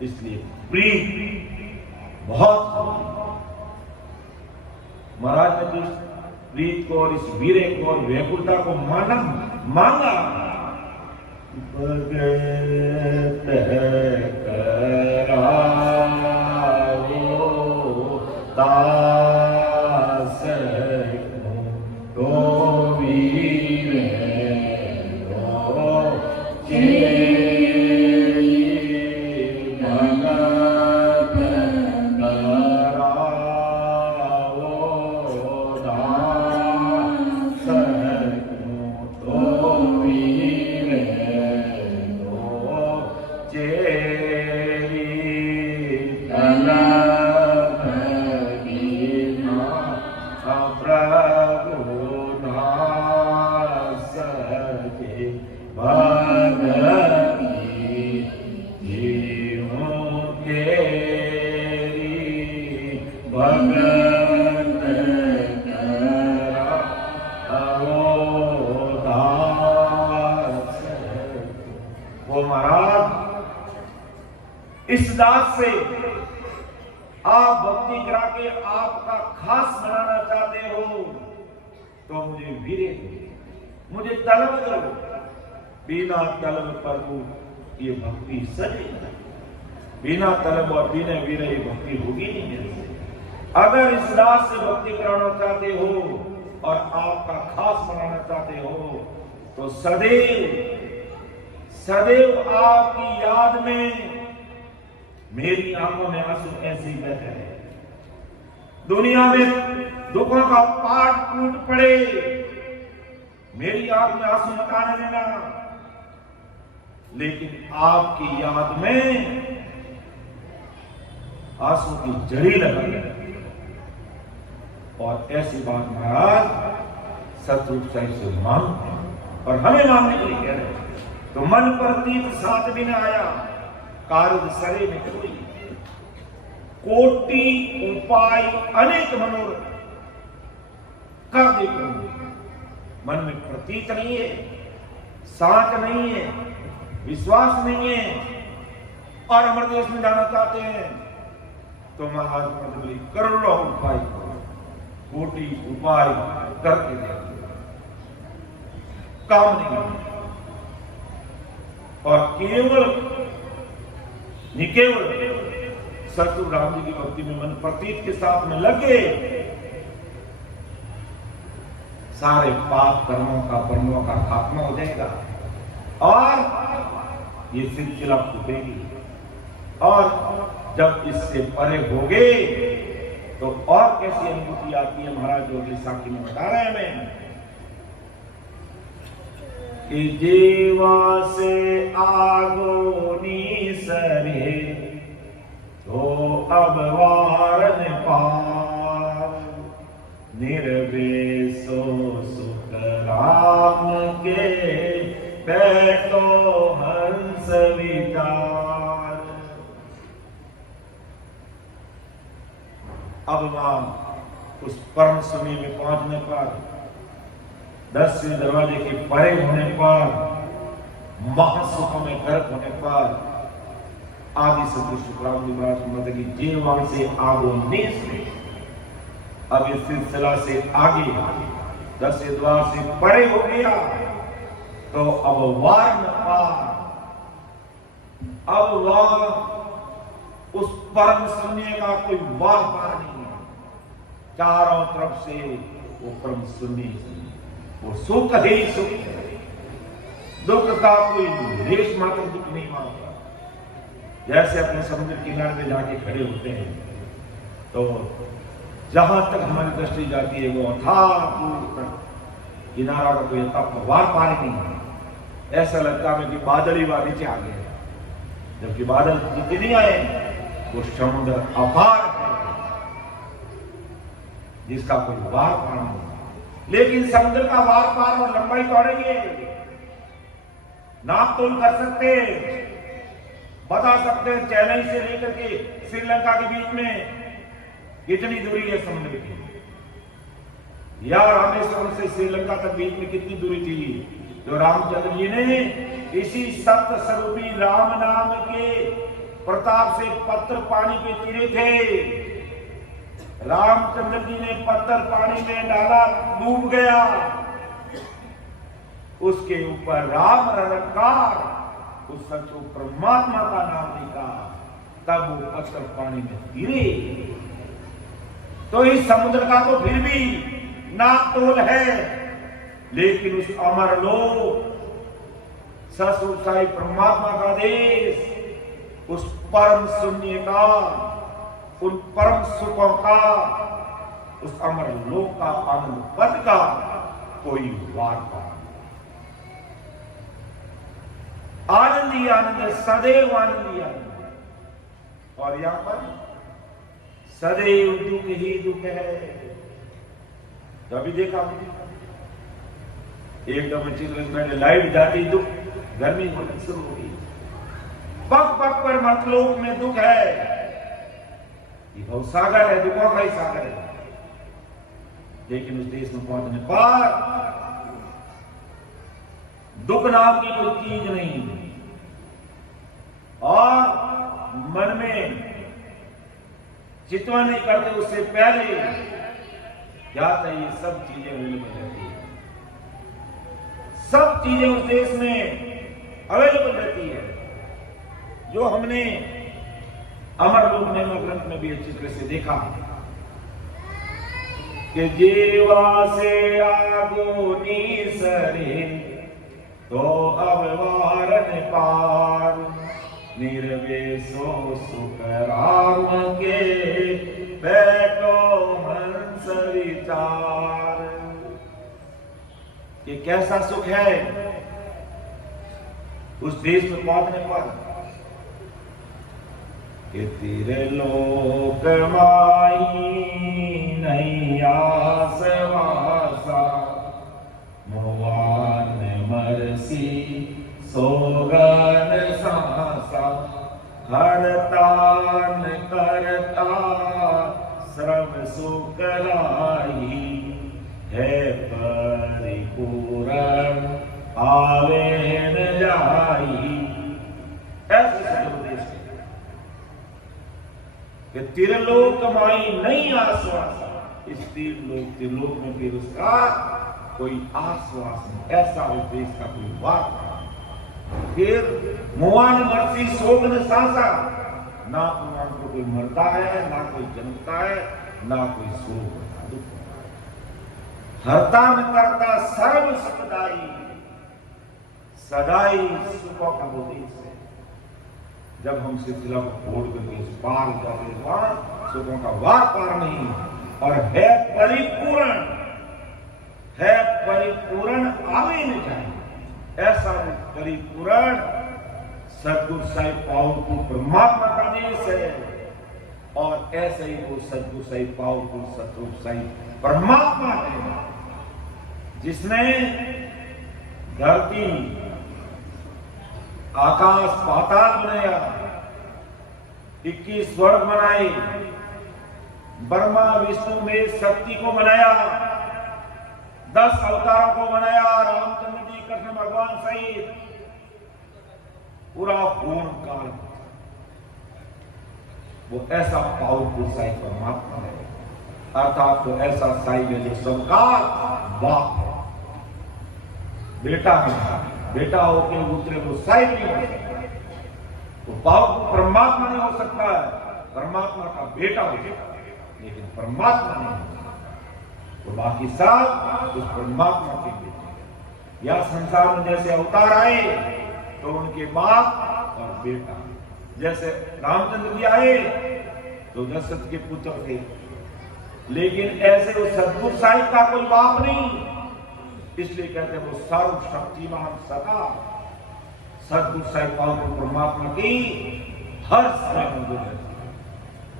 इसलिए प्रीत बहुत, महाराज ने जिस प्रीत को और इस वीरे को और व्याकुलता को मांगा, भगत करावो दास को वीरे को चेरी भगत करावो दास को वीरे इस दास से आप भक्ति करा के आपका खास बनाना चाहते हो तो मुझे वीरे दो, मुझे तलब दो। बिना तलब प्रभु ये भक्ति सजे, बिना तलब और बिना वीरे ये भक्ति होगी नहीं मेरे से। अगर इस दास से भक्ति कराना चाहते हो और आपका खास बनाना चाहते हो तो सदैव सदैव आपकी याद में मेरी आंखों में आंसू ऐसे ही बहते रहे। दुनिया में दुखों का पाट टूट पड़े, मेरी आंख में आंसू मत आने देना, लेकिन आपकी याद में आंसू की जड़ी लगा। और ऐसी बात महाराज सतरूप साहिब से मांग, और हमें मांगने के लिए कह रहे। तो मन प्रतीत साथ भी न आया, कार्य सरे में कोई। कोटि उपाय अनेक मनोरथ कर देखो, मन में प्रतीत नहीं है, साच नहीं है, विश्वास नहीं है, और अमर देश में जाना चाहते हैं तो महात्मा बोले करोड़ों उपाय करो, कोटि उपाय करके देखो, काम नहीं। और केवल निकेवल सतगुरु राम जी की भक्ति में मन प्रतीत के साथ में लगे, सारे पाप कर्मों का परमों का खात्मा हो जाएगा और ये सिलसिला टूटेगी। और जब इससे परे होगे तो और कैसी अनुभूति आती है महाराज जो अगले साखी में बता रहे हैं हमें कि जीवा से आगोनी सरे तो अब वारन पार निर्वेशो सुख राम के बैठो हंस विचार। अब वहां उस परम समय में पहुंचने पर 10 दरवाजे के परे होने पर महासुखों में गर्क होने पर आदि सदगुरु सुखराम जी महाराज माता की जीवन से आगो नेस में अब इस सिलसिला से आगे 10 द्वार से परे हो गया तो अब वार न पार। अब वह उस परम शून्य का कोई वार पार नहीं है। चारों तरफ से वो परम शून्य वो सुख ही सुख है। दुख का कोई लेश मात्र दुख नहीं मानता। जैसे अपने समुद्र किनारे में जाके खड़े होते हैं तो जहां तक हमारी दृष्टि जाती है वो अथाह दूर तक किनारा का कोई वार पार नहीं है। ऐसा लगता है कि बादल ही वहां नीचे आ गए, जबकि बादल नीचे नहीं आए। वो समुद्र अपार है जिसका कोई वार पार नहीं। लेकिन समुद्र का वार पार और लंबाई तोड़ेंगे नाप तोल कर सकते, बता सकते हैं चेन्नई से लेकर के श्रीलंका के बीच में कितनी दूरी है समुद्र की, या रामेश्वरम से श्रीलंका तक बीच में कितनी दूरी थी। जो रामचंद्र जी ने इसी सत्य स्वरूपी राम नाम के प्रताप से पत्थर पानी पे चिरे थे। रामचंद्र जी ने पत्थर पानी में डाला, डूब गया, उसके ऊपर राम रंकार उस सचो परमात्मा का नाम लिखा, तब वो पत्थर पानी में गिरे। तो इस समुद्र का तो फिर भी नाप तोल है, लेकिन उस अमर लोक ससुरसाई परमात्मा का देश, उस परम शून्य का, उन परम सुखों का, उस अमर लोक का आनंद पद का कोई वार पार। आनंद ही आनंद है, सदैव आनंद ही आनंद है। और यहां पर सदैव दुख ही दुख है। तो अभी देखा एकदम मैंने लाइट जाती दुख, गर्मी होने शुरू हो गई, पग पग पर मतलोक में दुख है। ये बहुत सागर है, दुखों का ही सागर है। लेकिन उस देश में पहुंचने पर दुख नाम की कोई चीज नहीं, और मन में चितवन नहीं करते उससे पहले क्या चाहिए, सब चीजें अवेलेबल रहती है। सब चीजें उस देश में अवेलेबल रहती है, जो हमने अमर लोक महिमा ग्रंथ में भी अच्छी तरह से देखा कि जीवा से आगो नीसरे तो अब वारन पार निर्वेशो सुख राम के बैठो हंस विचार। ये कैसा सुख है उस देश में पहुंचने पर कि तेरे लोक माई नहीं आस वासा मोवान मरसी सोगन सासा हरतान करता श्रम सुख लाई है परिपूर्ण आवे न जाई। ऐसे उपदेश कि त्रिलोक माई नहीं आश्वास, इस त्रिलोक में फिर उसका कोई आश्वास नहीं। ऐसा उपदेश का कोई बात नहीं। फिर मुआन मरसी सोगन सासा, ना मुआन को कोई मरता है, ना कोई जन्मता है, ना कोई शोक दुख। हरता में करता सर्व सुखदाई, सदाई सुखों का उपदेश है। जब हम सिलसिला को छोड़ करके इस पार जाते वहां सुखों का वार पार नहीं, और है परिपूर्ण आवे न जाए। ऐसा वो परिपूर्ण सदगुरु साईं पावरफुल परमात्मा का देश है, और ऐसे ही वो सदगुरु साईं पावरफुल सतरूप साईं परमात्मा है, जिसने धरती आकाश पाताल बनाया, 21 स्वर्ग बनाए, ब्रह्मा विष्णु में शक्ति को बनाया, 10 अवतारों को बनाया, रामचंद्र जी कृष्ण भगवान सहित पूरा पूर्ण काल। वो ऐसा पावरफुल साईं परमात्मा है, अर्थात तो ऐसा साईं है जो सबका बाप है। बेटा है, बेटा होके दूसरे को साईं नहीं हो सकता, तो पावरफुल परमात्मा नहीं हो सकता है, परमात्मा का बेटा हो सकता है, लेकिन परमात्मा नहीं हो सकता। तो बाकी सब उस परमात्मा के बेटे। या संसार में जैसे अवतार आए तो उनके बाप और बेटा, जैसे रामचंद्र जी आए तो दशरथ के पुत्र थे, लेकिन ऐसे वो सद्गुरु साईं का कोई बाप नहीं, इसलिए कहते हैं वो सर्वशक्तिमान सदा सद्गुरु साईं पावरफुल परमात्मा की हर समय मौजूद है।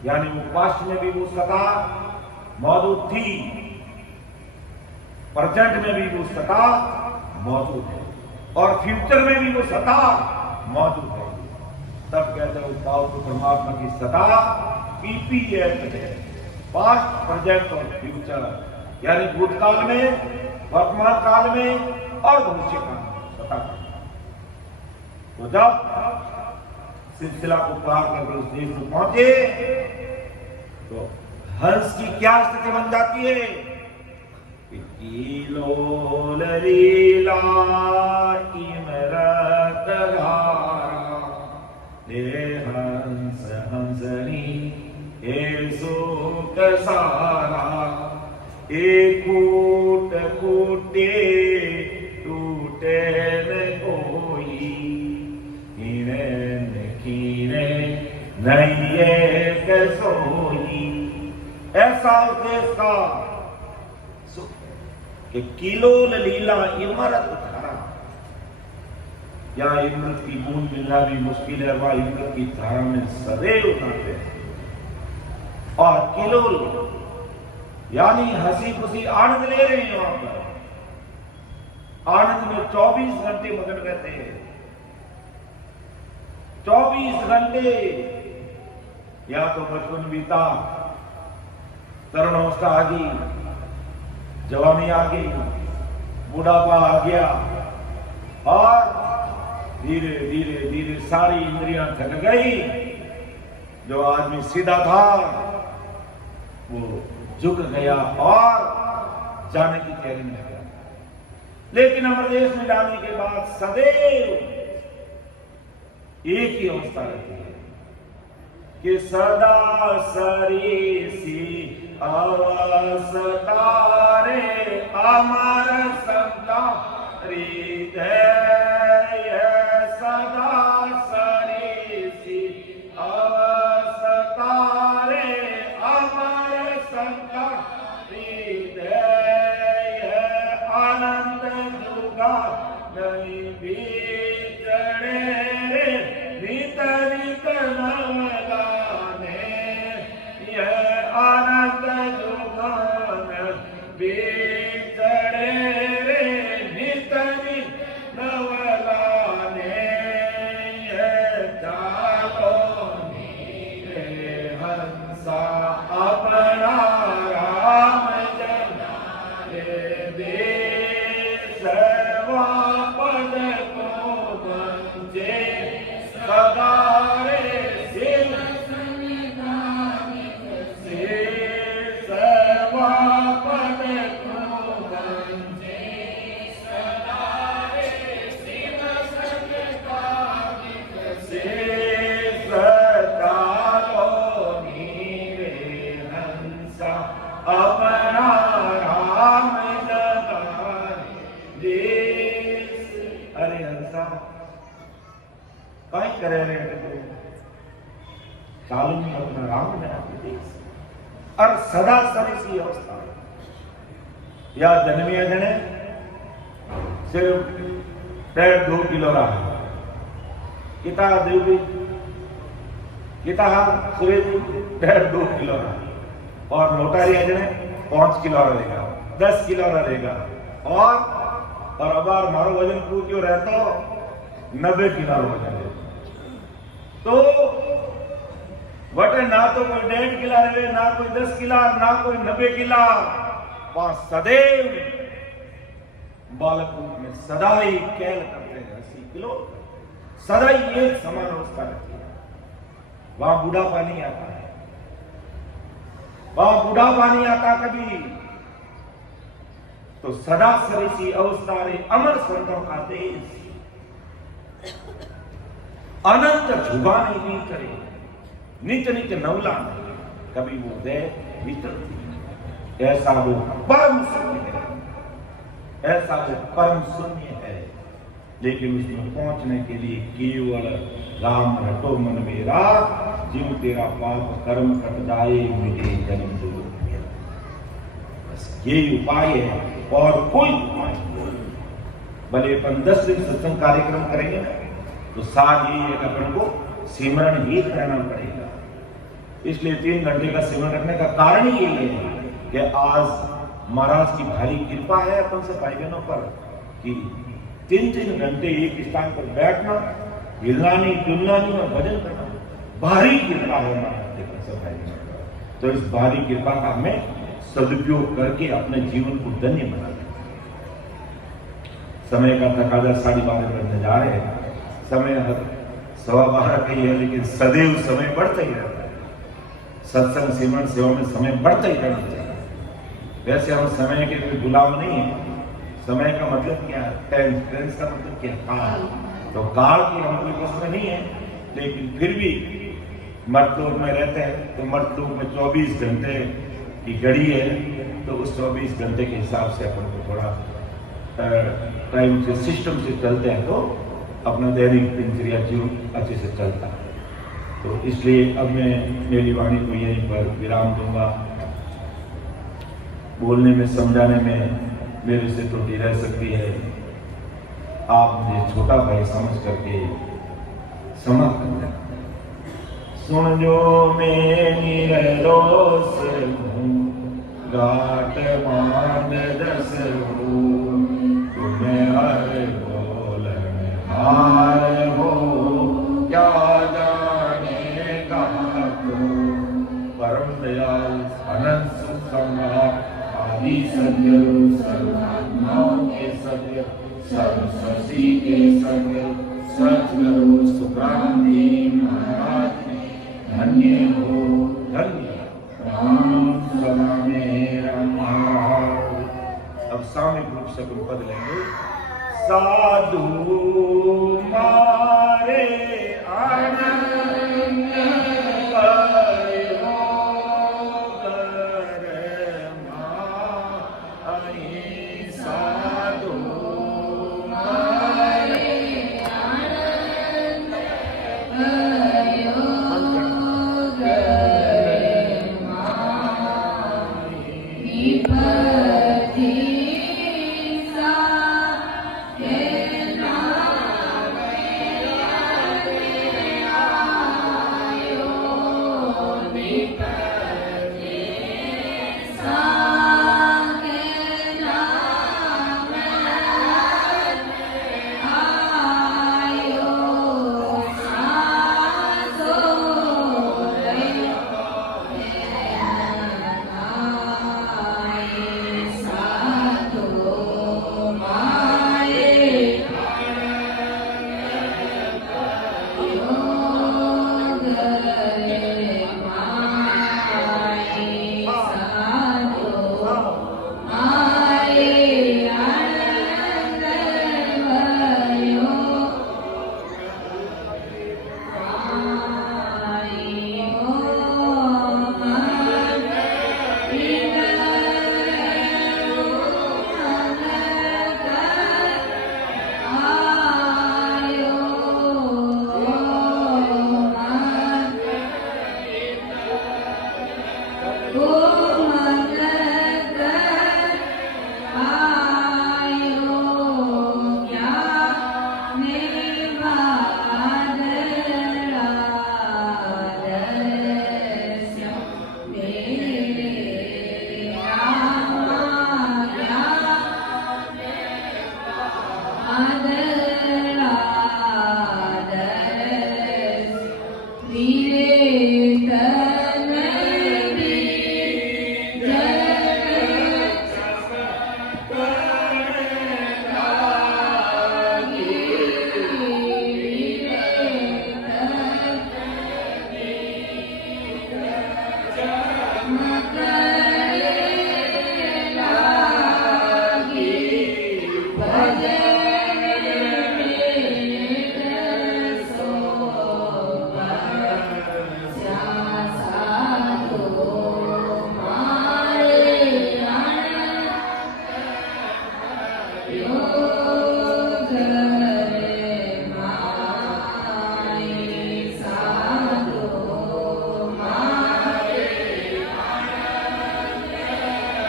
यानी वो पास्ट में भी वो सदा मौजूद थी, प्रेजेंट में भी वो सदा मौजूद है, और फ्यूचर में भी वो सदा मौजूद है। तब कहते हैं वो पावरफुल परमात्मा की सदा पीपीएफ है, पास्ट प्रेजेंट और फ्यूचर, यानी भूतकाल में, वर्तमान काल में और भविष्य काल में सदा। तो जब सिलसिला को पार करके उस देश में पहुंचे तो हंस की क्या स्थिति बन जाती है? कीलोल लीला इमरत धारा, हे हंस हंसनी हे सुख सारा, एक कूट कूटे टूटे न कोई, कीने नहीं कसोई। ऐसा उस देश का कि किलोल लीला इमरत धारा, या इमरत की बूंद मिलना भी मुश्किल है, वह इमरत की धारा में सदैव उठाते हैं। और किलोल यानी हंसी खुशी आनंद ले रहे हैं, वहां पर आनंद में 24 घंटे मगन रहते हैं, 24 घंटे। या तो बचपन बीता, तरुण अवस्था आ गई, जवानी आ गई, बुढ़ापा आ गया, और धीरे धीरे धीरे सारी इंद्रियां थक गई। जो आदमी सीधा था वो झुक गया और जाने की तैयारी में गया। लेकिन अमरदेश में जाने के बाद सदैव एक ही अवस्था रहती है कि सदा सरीसी अवस्था रे अमर संता हृदय, सदा सरीसी अवस्था रे अमर संता हृदय, आनंद दुर्गा नहीं बिछड़े रे भीतर नवलाने, यह आनंद दुर्गा बिछड़े रे भीतर नवलाने, यह जालो नीरे हंसा अपना राम जना रे देश वापद को बंजे सदा रे सिर वापद को बंजे सदा रे सिर सदा नीरे हंसा अपना राम जगाने देश। अरे हंसा कहीं करे रे चालू में अपना राम जगाने देश। और सदा सरिसी अवस्था या जन्मिया जने सिर्फ 1.5-2 किलो रहा किता देवी किता सूर्य 1.5-2 किलो रहा और नोटारिया जने 5 किलो रहेगा 10 किलो रहेगा और अबार मारो वजन पूर क्यों रहता 90 किलो वजन तो वटे ना तो कोई 1.5 किला रहे ना कोई 10 किला ना कोई 90 किला वहां सदैव बालक में सदा ही कैल करते हैं 80 किलो सदा ही एक समान अवस्था रहती है वहां बुढ़ापा नहीं आता है वहां बुढ़ापा नहीं आता कभी तो सदा सरिसी अवस्था रे अमर संतों का देश अनंत जुबानी भी करे नित्य नित्य नवला कभी वो दे वितर ऐसा वो परम शून्य है ऐसा वो परम शून्य है लेकिन उसमें पहुंचने के लिए केवल राम रटो मन मेरा जीव तेरा पाप कर्म कट जाए मिटे जन्म दुख बस ये उपाय है और कोई उपाय नहीं भले अपन 10 दिन सत्संग कार्यक्रम करेंगे ना तो साथ ही एक अपन को सिमरण ही करना पड़ेगा इसलिए 3 घंटे का सिमरण रखने का कारण ही यही है कि आज महाराज की भारी कृपा है अपन से भाई बहनों पर कि 3-3 घंटे एक स्थान पर बैठना हिलना नहीं डुलना नहीं और भजन करना भारी कृपा है महाराज के सब भाई बहनों पर तो इस भारी कृपा का हमें सदुपयोग करके अपने जीवन को धन्य बना समय का तकाजा 12:30 बजने जा रहे हैं समय 12:15 का ही है लेकिन सदैव समय बढ़ता ही रहता है सत्संग सिमरण सेवा में समय बढ़ता ही रहना चाहिए वैसे हम समय के कोई गुलाम नहीं है समय का मतलब क्या है टेंस का मतलब क्या है काल तो काल की हम कोई बस में नहीं है लेकिन फिर भी मर्तलोक में रहते हैं तो मर्तलोक में 24 घंटे की घड़ी है तो उस 24 घंटे के हिसाब से अपन को थोड़ा टाइम से सिस्टम से चलते हैं तो अपना दैनिक दिनचर्या जीवन अच्छे से चलता है तो इसलिए अब मैं मेरी वाणी को यहीं पर विराम दूंगा बोलने में समझाने में मेरे से त्रुटि रह सकती है आप मुझे छोटा भाई समझ करके क्षमा कर दें सुन जो मेरी रोस गाट मान दस तुम्हें हर बोलन हार हो क्या जाने का परम दयाल अनंत सुख सम्राट आदि सद्गुरु सर्वात्माओं के सत्य सरस्वती के सत्य सद्गुरु सुक्रांति महाराज धन्य हो धन्य राम सदा मेरा अब सामूहिक रूप से अपन पद लेंगे साधु मारे आनंद करो आई साधु मारे आनंद विपत्ति सा के नाम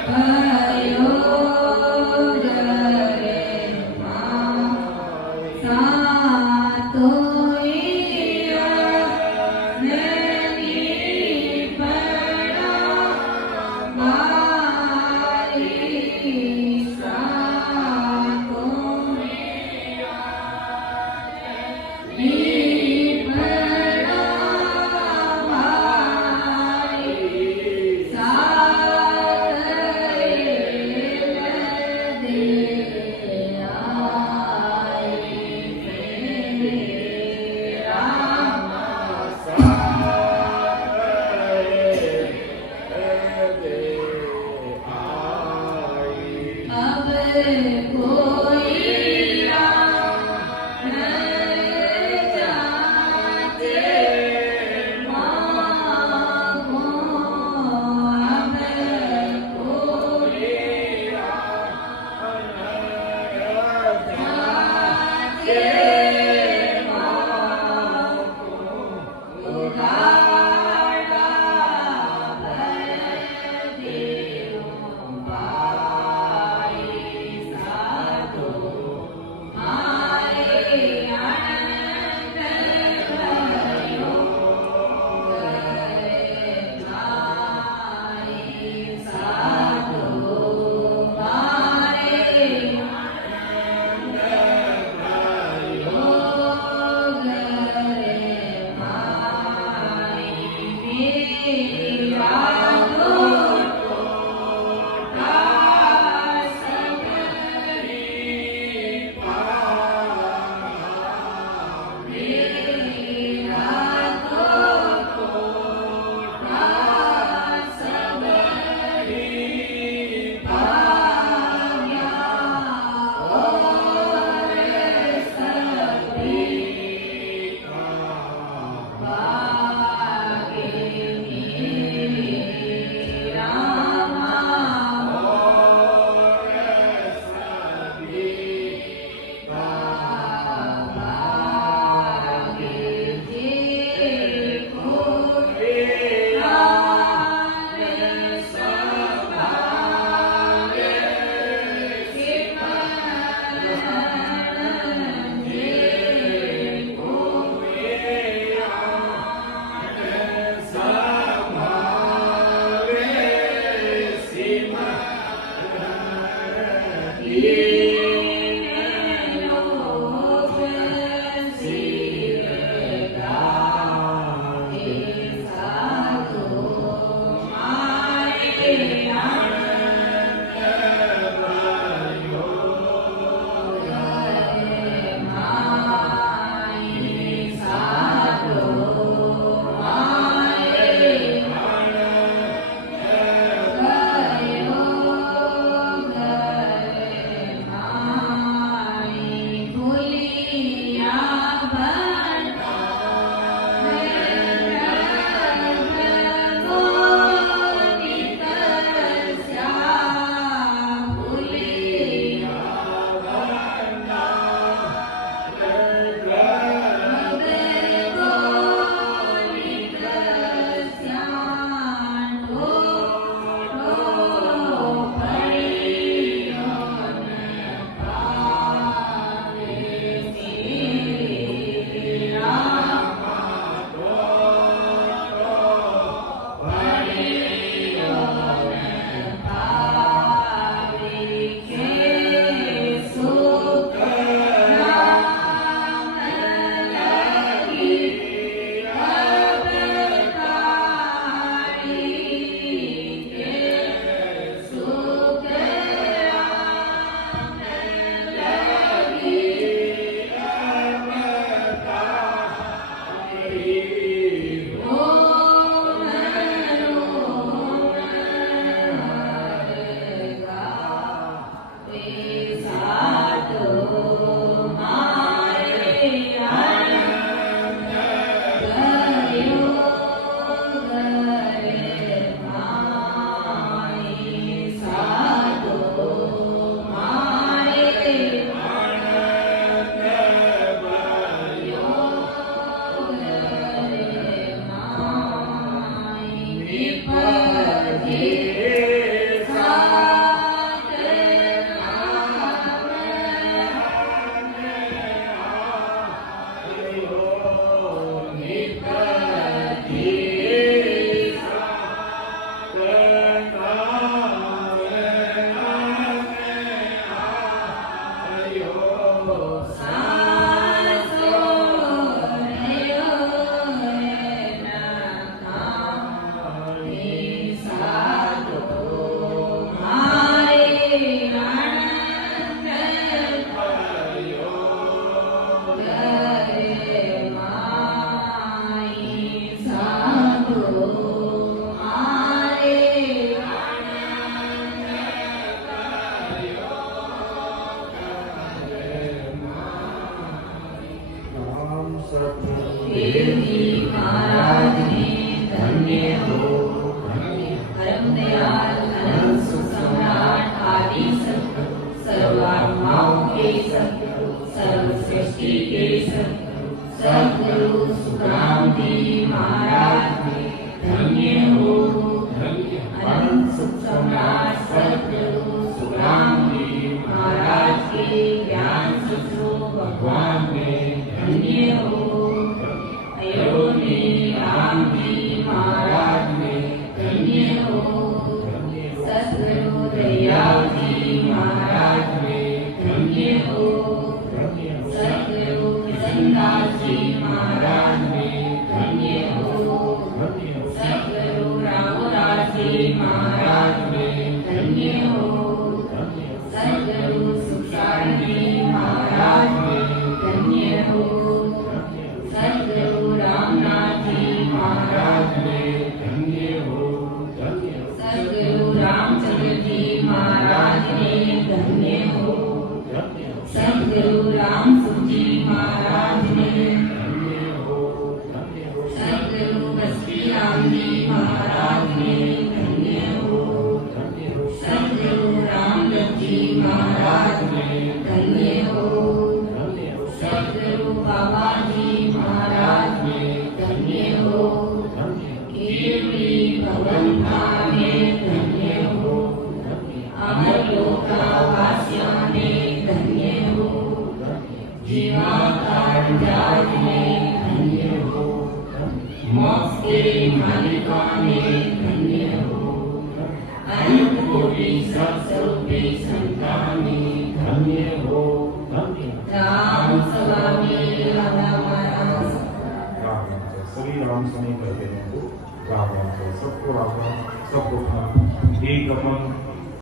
भयो रे सातोइया नैनी पड़ा मारी सातोइया नैनी पड़ा मारी अब कोई न जाते मांगो अब कोई जाते मांगो उगाड़ा भर देव बाई सा ऋषिकेश सद्गुरु सुखराम जी महाराज के धन्य हो। अनंत सुख सम्राट सद्गुरु सुखराम जी महाराज के ज्ञान शिशु भगवान में धन्य हो। अयोध्या राम जी महाराज में धन्य हो। सद्गुरु दयाल जी महाराज में धन्य हो। सद्गुरु किशनदास जी महाराज में धन्य हो। सद्गुरु रामदास जी महाराज में धन्य हो। सद्गुरु सुखसागर जी महाराज में धन्य हो। सद्गुरु रामनाथ जी महाराज में धन्य हो। सद्गुरु रामचंद्र जी महाराज में धन्य हो। सद्गुरु रामसुख जी महाराज में धन्य हो। सद्गुरु बस्तीराम जी महाराज में धन्य हो। सद्गुरु रामदत्त जी महाराज में धन्य हो। सद्गुरु बाबा जी महाराज में धन्य हो। कीर्ति भवन धाम में धन्य हो। अमर लोकावासियों में धन्य हो। जीवावतार जात में धन्य हो। मोक्ष के मालिका में धन्य हो। अनंत कोटि सत्स्वरूपी संतान में धन्य हो। राम सभा में राधा महाराज सभी राम समय करते हैं तो राम सबको राम सबको एक अपन